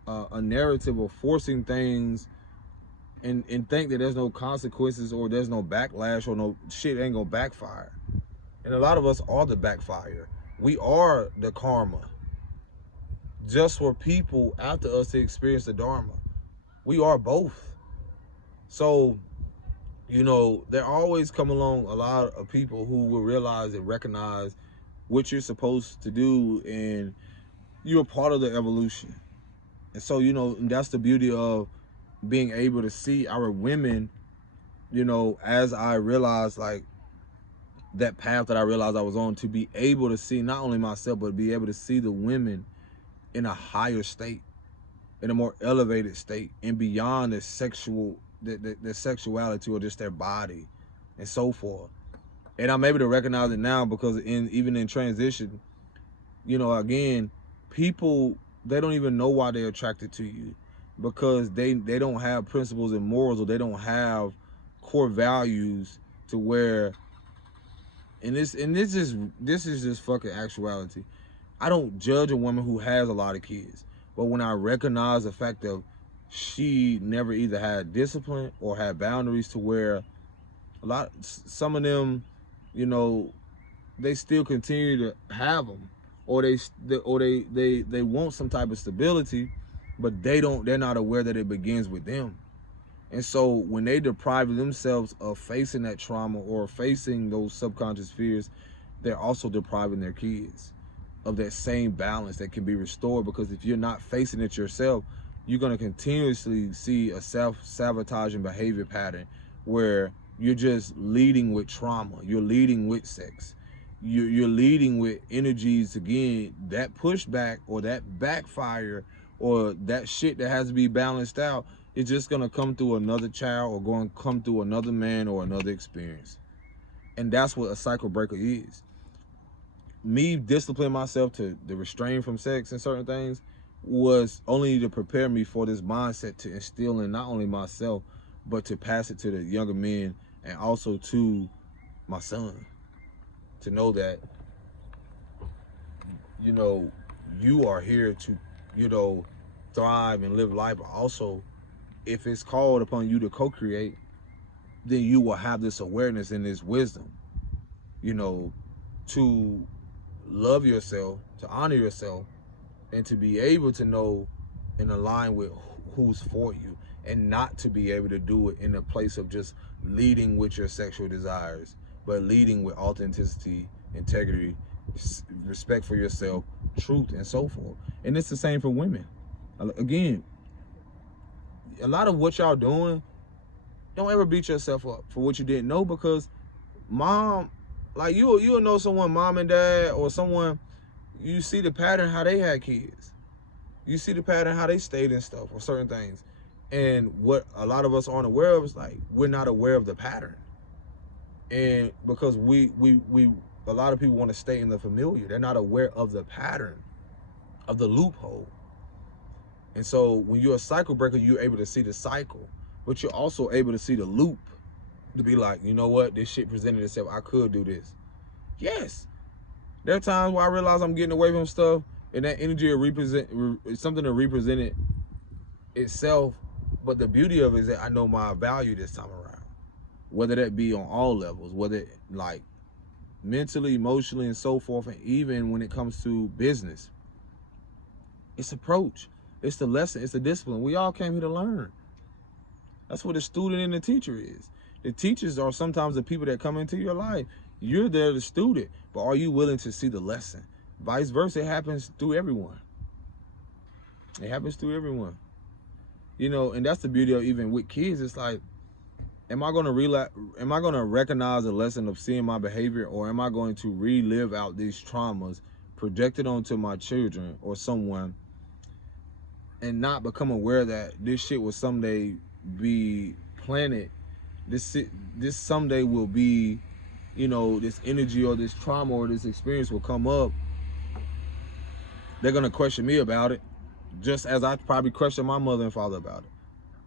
a narrative or forcing things and think that there's no consequences or there's no backlash or no shit ain't gonna backfire. And a lot of us are the backfire. We are the karma. Just for people after us to experience the dharma. We are both. So, you know, there always come along a lot of people who will realize and recognize what you're supposed to do, and you're a part of the evolution. And so, you know, that's the beauty of being able to see our women, you know, as I realized, like, that path that I realized I was on, to be able to see not only myself, but be able to see the women in a higher state, in a more elevated state, and beyond the sexual, the sexuality or just their body and so forth. And I'm able to recognize it now because even in transition, you know, again, people, they don't even know why they're attracted to you, because they don't have principles and morals, or they don't have core values to where, and this is just fucking actuality. I don't judge a woman who has a lot of kids, but when I recognize the fact that she never either had discipline or had boundaries, to where some of them, you know, they still continue to have them, or they want some type of stability, but they're not aware that it begins with them. And so when they deprive themselves of facing that trauma or facing those subconscious fears, they're also depriving their kids of that same balance that can be restored. Because if you're not facing it yourself, you're going to continuously see a self-sabotaging behavior pattern where you're just leading with trauma. You're leading with sex. You're leading with energies, again, that pushback or that backfire or that shit that has to be balanced out. It's just going to come through another child, or going to come through another man or another experience. And that's what a cycle breaker is. Me disciplining myself to restrain from sex and certain things was only to prepare me for this mindset, to instill in not only myself, but to pass it to the younger men, and also to my son, to know that, you know, you are here to, you know, thrive and live life. But also, if it's called upon you to co-create, then you will have this awareness and this wisdom, you know, to love yourself, to honor yourself, and to be able to know and align with who's for you, and not to be able to do it in a place of just leading with your sexual desires, but leading with authenticity, integrity, respect for yourself, truth, and so forth. And it's the same for women. Again, a lot of what y'all doing, don't ever beat yourself up for what you didn't know, because mom, like, you'll know someone, mom and dad, or someone, you see the pattern how they had kids. You see the pattern how they stayed in stuff or certain things. And what a lot of us aren't aware of is, like, we're not aware of the pattern. And because a lot of people want to stay in the familiar. They're not aware of the pattern, of the loophole. And so when you're a cycle breaker, you're able to see the cycle, but you're also able to see the loop, to be like, you know what, this shit presented itself, I could do this. Yes, there are times where I realize I'm getting away from stuff, and that energy is something to represent it itself. But the beauty of it is that I know my value this time around, whether that be on all levels, whether like mentally, emotionally, and so forth. And even when it comes to business, it's approach, it's the lesson, it's the discipline. We all came here to learn. That's what the student and the teacher is. The teachers are sometimes the people that come into your life. You're there, the student, but are you willing to see the lesson? Vice versa, it happens through everyone. It happens through everyone. You know, and that's the beauty of even with kids. It's like, am I going to recognize the lesson of seeing my behavior, or am I going to relive out these traumas, project it onto my children or someone, and not become aware that this shit will someday be planted this someday will be, you know, this energy or this trauma or this experience will come up. They're gonna question me about it, just as I probably questioned my mother and father about it.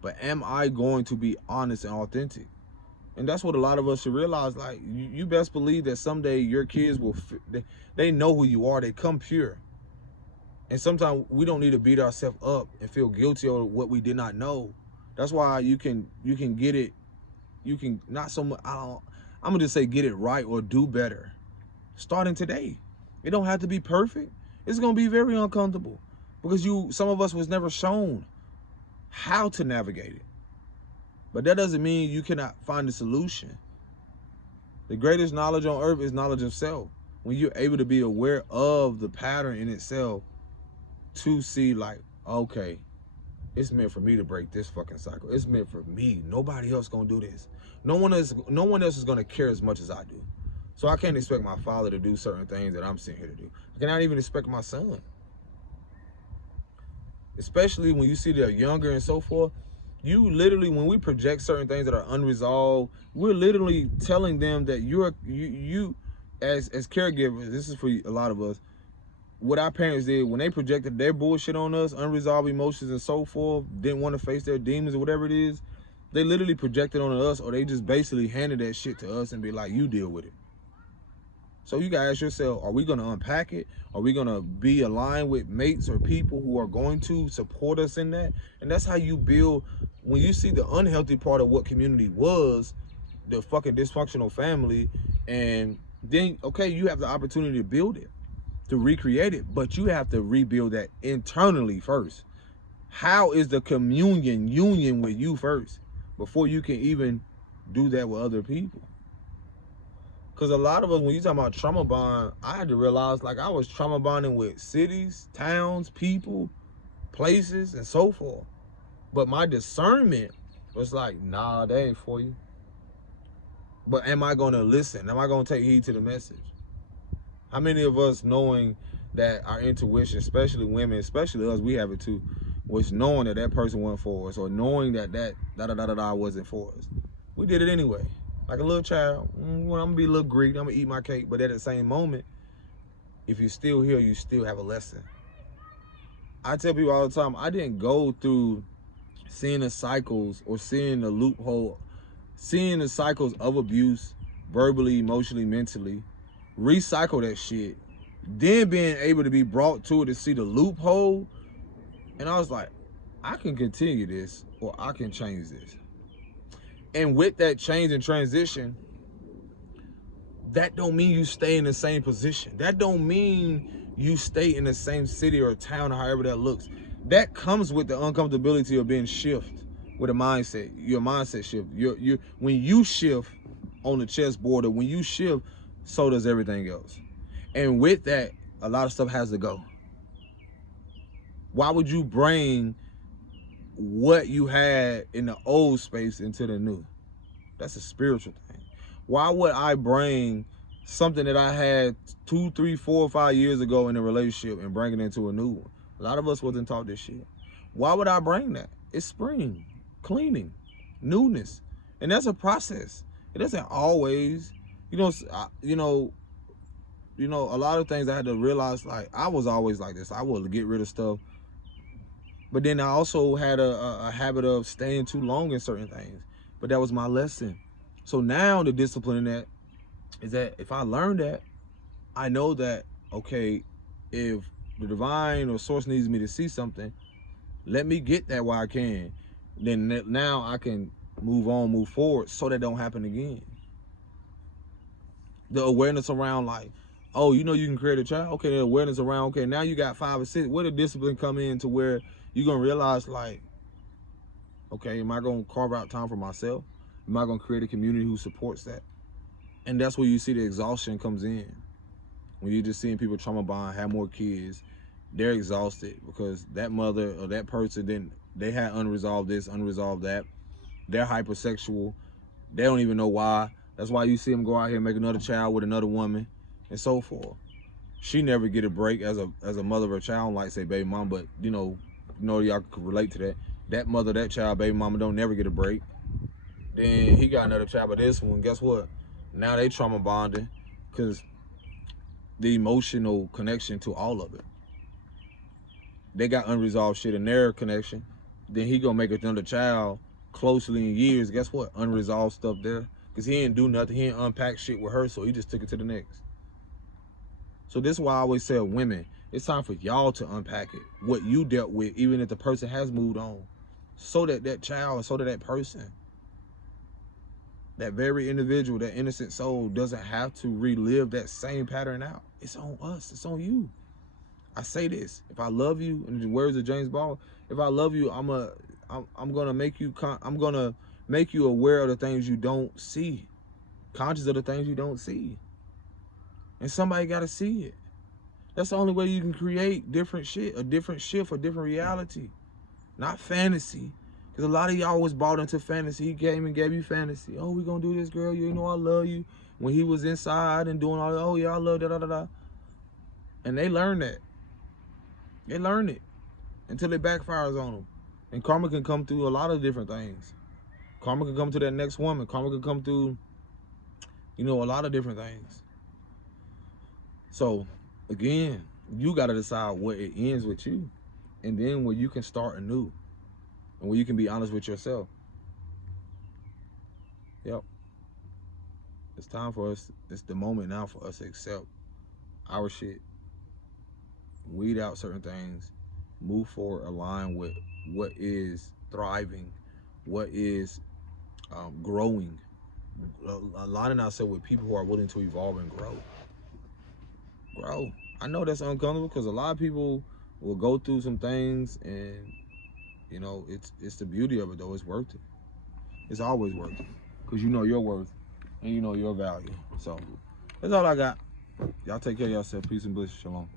But am I going to be honest and authentic? And that's what a lot of us should realize. Like, you best believe that someday your kids will, they know who you are. They come pure. And sometimes we don't need to beat ourselves up and feel guilty over what we did not know. That's why you can get it. You can not so much. I'm gonna just say get it right or do better. Starting today, it don't have to be perfect. It's gonna be very uncomfortable because some of us was never shown how to navigate it. But that doesn't mean you cannot find a solution. The greatest knowledge on earth is knowledge of self. When you're able to be aware of the pattern in itself to see like, okay, it's meant for me to break this fucking cycle. It's meant for me. Nobody else gonna do this. No one else is gonna care as much as I do. So I can't expect my father to do certain things that I'm sitting here to do. I cannot even expect my son. Especially when you see they're younger and so forth. You literally, when we project certain things that are unresolved, we're literally telling them that you as caregivers, this is for a lot of us, what our parents did when they projected their bullshit on us, unresolved emotions and so forth, didn't want to face their demons or whatever it is, they literally projected on us, or they just basically handed that shit to us and be like, you deal with it. So you gotta ask yourself, are we gonna unpack it? Are we gonna be aligned with mates or people who are going to support us in that? And that's how you build. When you see the unhealthy part of what community was, the fucking dysfunctional family, and then, okay, you have the opportunity to build it, to recreate it, but you have to rebuild that internally first. How is the union with you first before you can even do that with other people? Because a lot of us, when you talk about trauma bond, I had to realize like I was trauma bonding with cities, towns, people, places, and so forth. But my discernment was like, nah, that ain't for you. But am I going to listen? Am I going to take heed to the message? How many of us, knowing that our intuition, especially women, especially us, we have it too, was knowing that that person wasn't for us, or knowing that that wasn't for us. We did it anyway. Like a little child, I'm gonna be a little greedy, I'm gonna eat my cake, but at the same moment, if you're still here, you still have a lesson. I tell people all the time, I didn't go through seeing the cycles or seeing the loophole, seeing the cycles of abuse, verbally, emotionally, mentally, recycle that shit, then being able to be brought to it to see the loophole. And I was like, I can continue this or I can change this. And with that change and transition, that don't mean you stay in the same position. That don't mean you stay in the same city or town or however that looks. That comes with the uncomfortability of being shift with a mindset, your mindset shift. When you shift on the chessboard, or when you shift, so does everything else. And with that, a lot of stuff has to go. Why would you bring what you had in the old space into the new? That's a spiritual thing. Why would I bring something that I had 2, 3, 4, 5 years ago in a relationship and bring it into a new one? A lot of us wasn't taught this shit. Why would I bring that? It's spring, cleaning, newness. And that's a process. It doesn't always, a lot of things I had to realize, like, I was always like this. I would get rid of stuff. But then I also had a habit of staying too long in certain things. But that was my lesson. So now the discipline in that is that if I learn that, I know that, okay, if the divine or source needs me to see something, let me get that while I can. Then now I can move forward so that don't happen again. The awareness around, like, oh, you can create a child? Okay, the awareness around, okay, now you got 5 or 6. Where the discipline come in to where you're going to realize, like, okay, am I going to carve out time for myself? Am I going to create a community who supports that? And that's where you see the exhaustion comes in. When you're just seeing people trauma bond, have more kids, they're exhausted because that mother or that person they had unresolved this, unresolved that. They're hypersexual. They don't even know why. That's why you see them go out here and make another child with another woman and so forth. She never get a break as a mother of a child, like say baby mom, but y'all can relate to that. That mother, that child, baby mama don't never get a break. Then he got another child, but this one, guess what? Now they trauma bonding because the emotional connection to all of it. They got unresolved shit in their connection. Then he gonna make another child closely in years. Guess what? Unresolved stuff there. Because he didn't do nothing. He didn't unpack shit with her, so he just took it to the next. So this is why I always tell women, it's time for y'all to unpack it. What you dealt with, even if the person has moved on. So that that child, so that that person, that very individual, that innocent soul doesn't have to relive that same pattern out. It's on us. It's on you. I say this: if I love you, in the words of James Baldwin, if I love you, I'm gonna make you. I'm gonna make you aware of the things you don't see, conscious of the things you don't see, and somebody got to see it. That's the only way you can create different shit, a different shift, a different reality, not fantasy. Because a lot of y'all was bought into fantasy. He came and gave you fantasy. Oh, we gonna do this, girl. You know I love you. When he was inside and doing all that, oh yeah, I love da. And they learned that. They learned it until it backfires on them. And karma can come through a lot of different things. Karma can come to that next woman. Karma can come through, a lot of different things. So, again, you got to decide where it ends with you. And then where you can start anew. And where you can be honest with yourself. Yep. It's time for us, it's the moment now for us to accept our shit. Weed out certain things. Move forward, align with what is thriving, what is growing. Aligning ourselves with people who are willing to evolve and grow. I know that's uncomfortable because a lot of people will go through some things, and it's the beauty of it though. It's worth it. It's always worth it because you know your worth and you know your value. So that's all I got. Y'all take care of yourself. Peace and bliss. Shalom.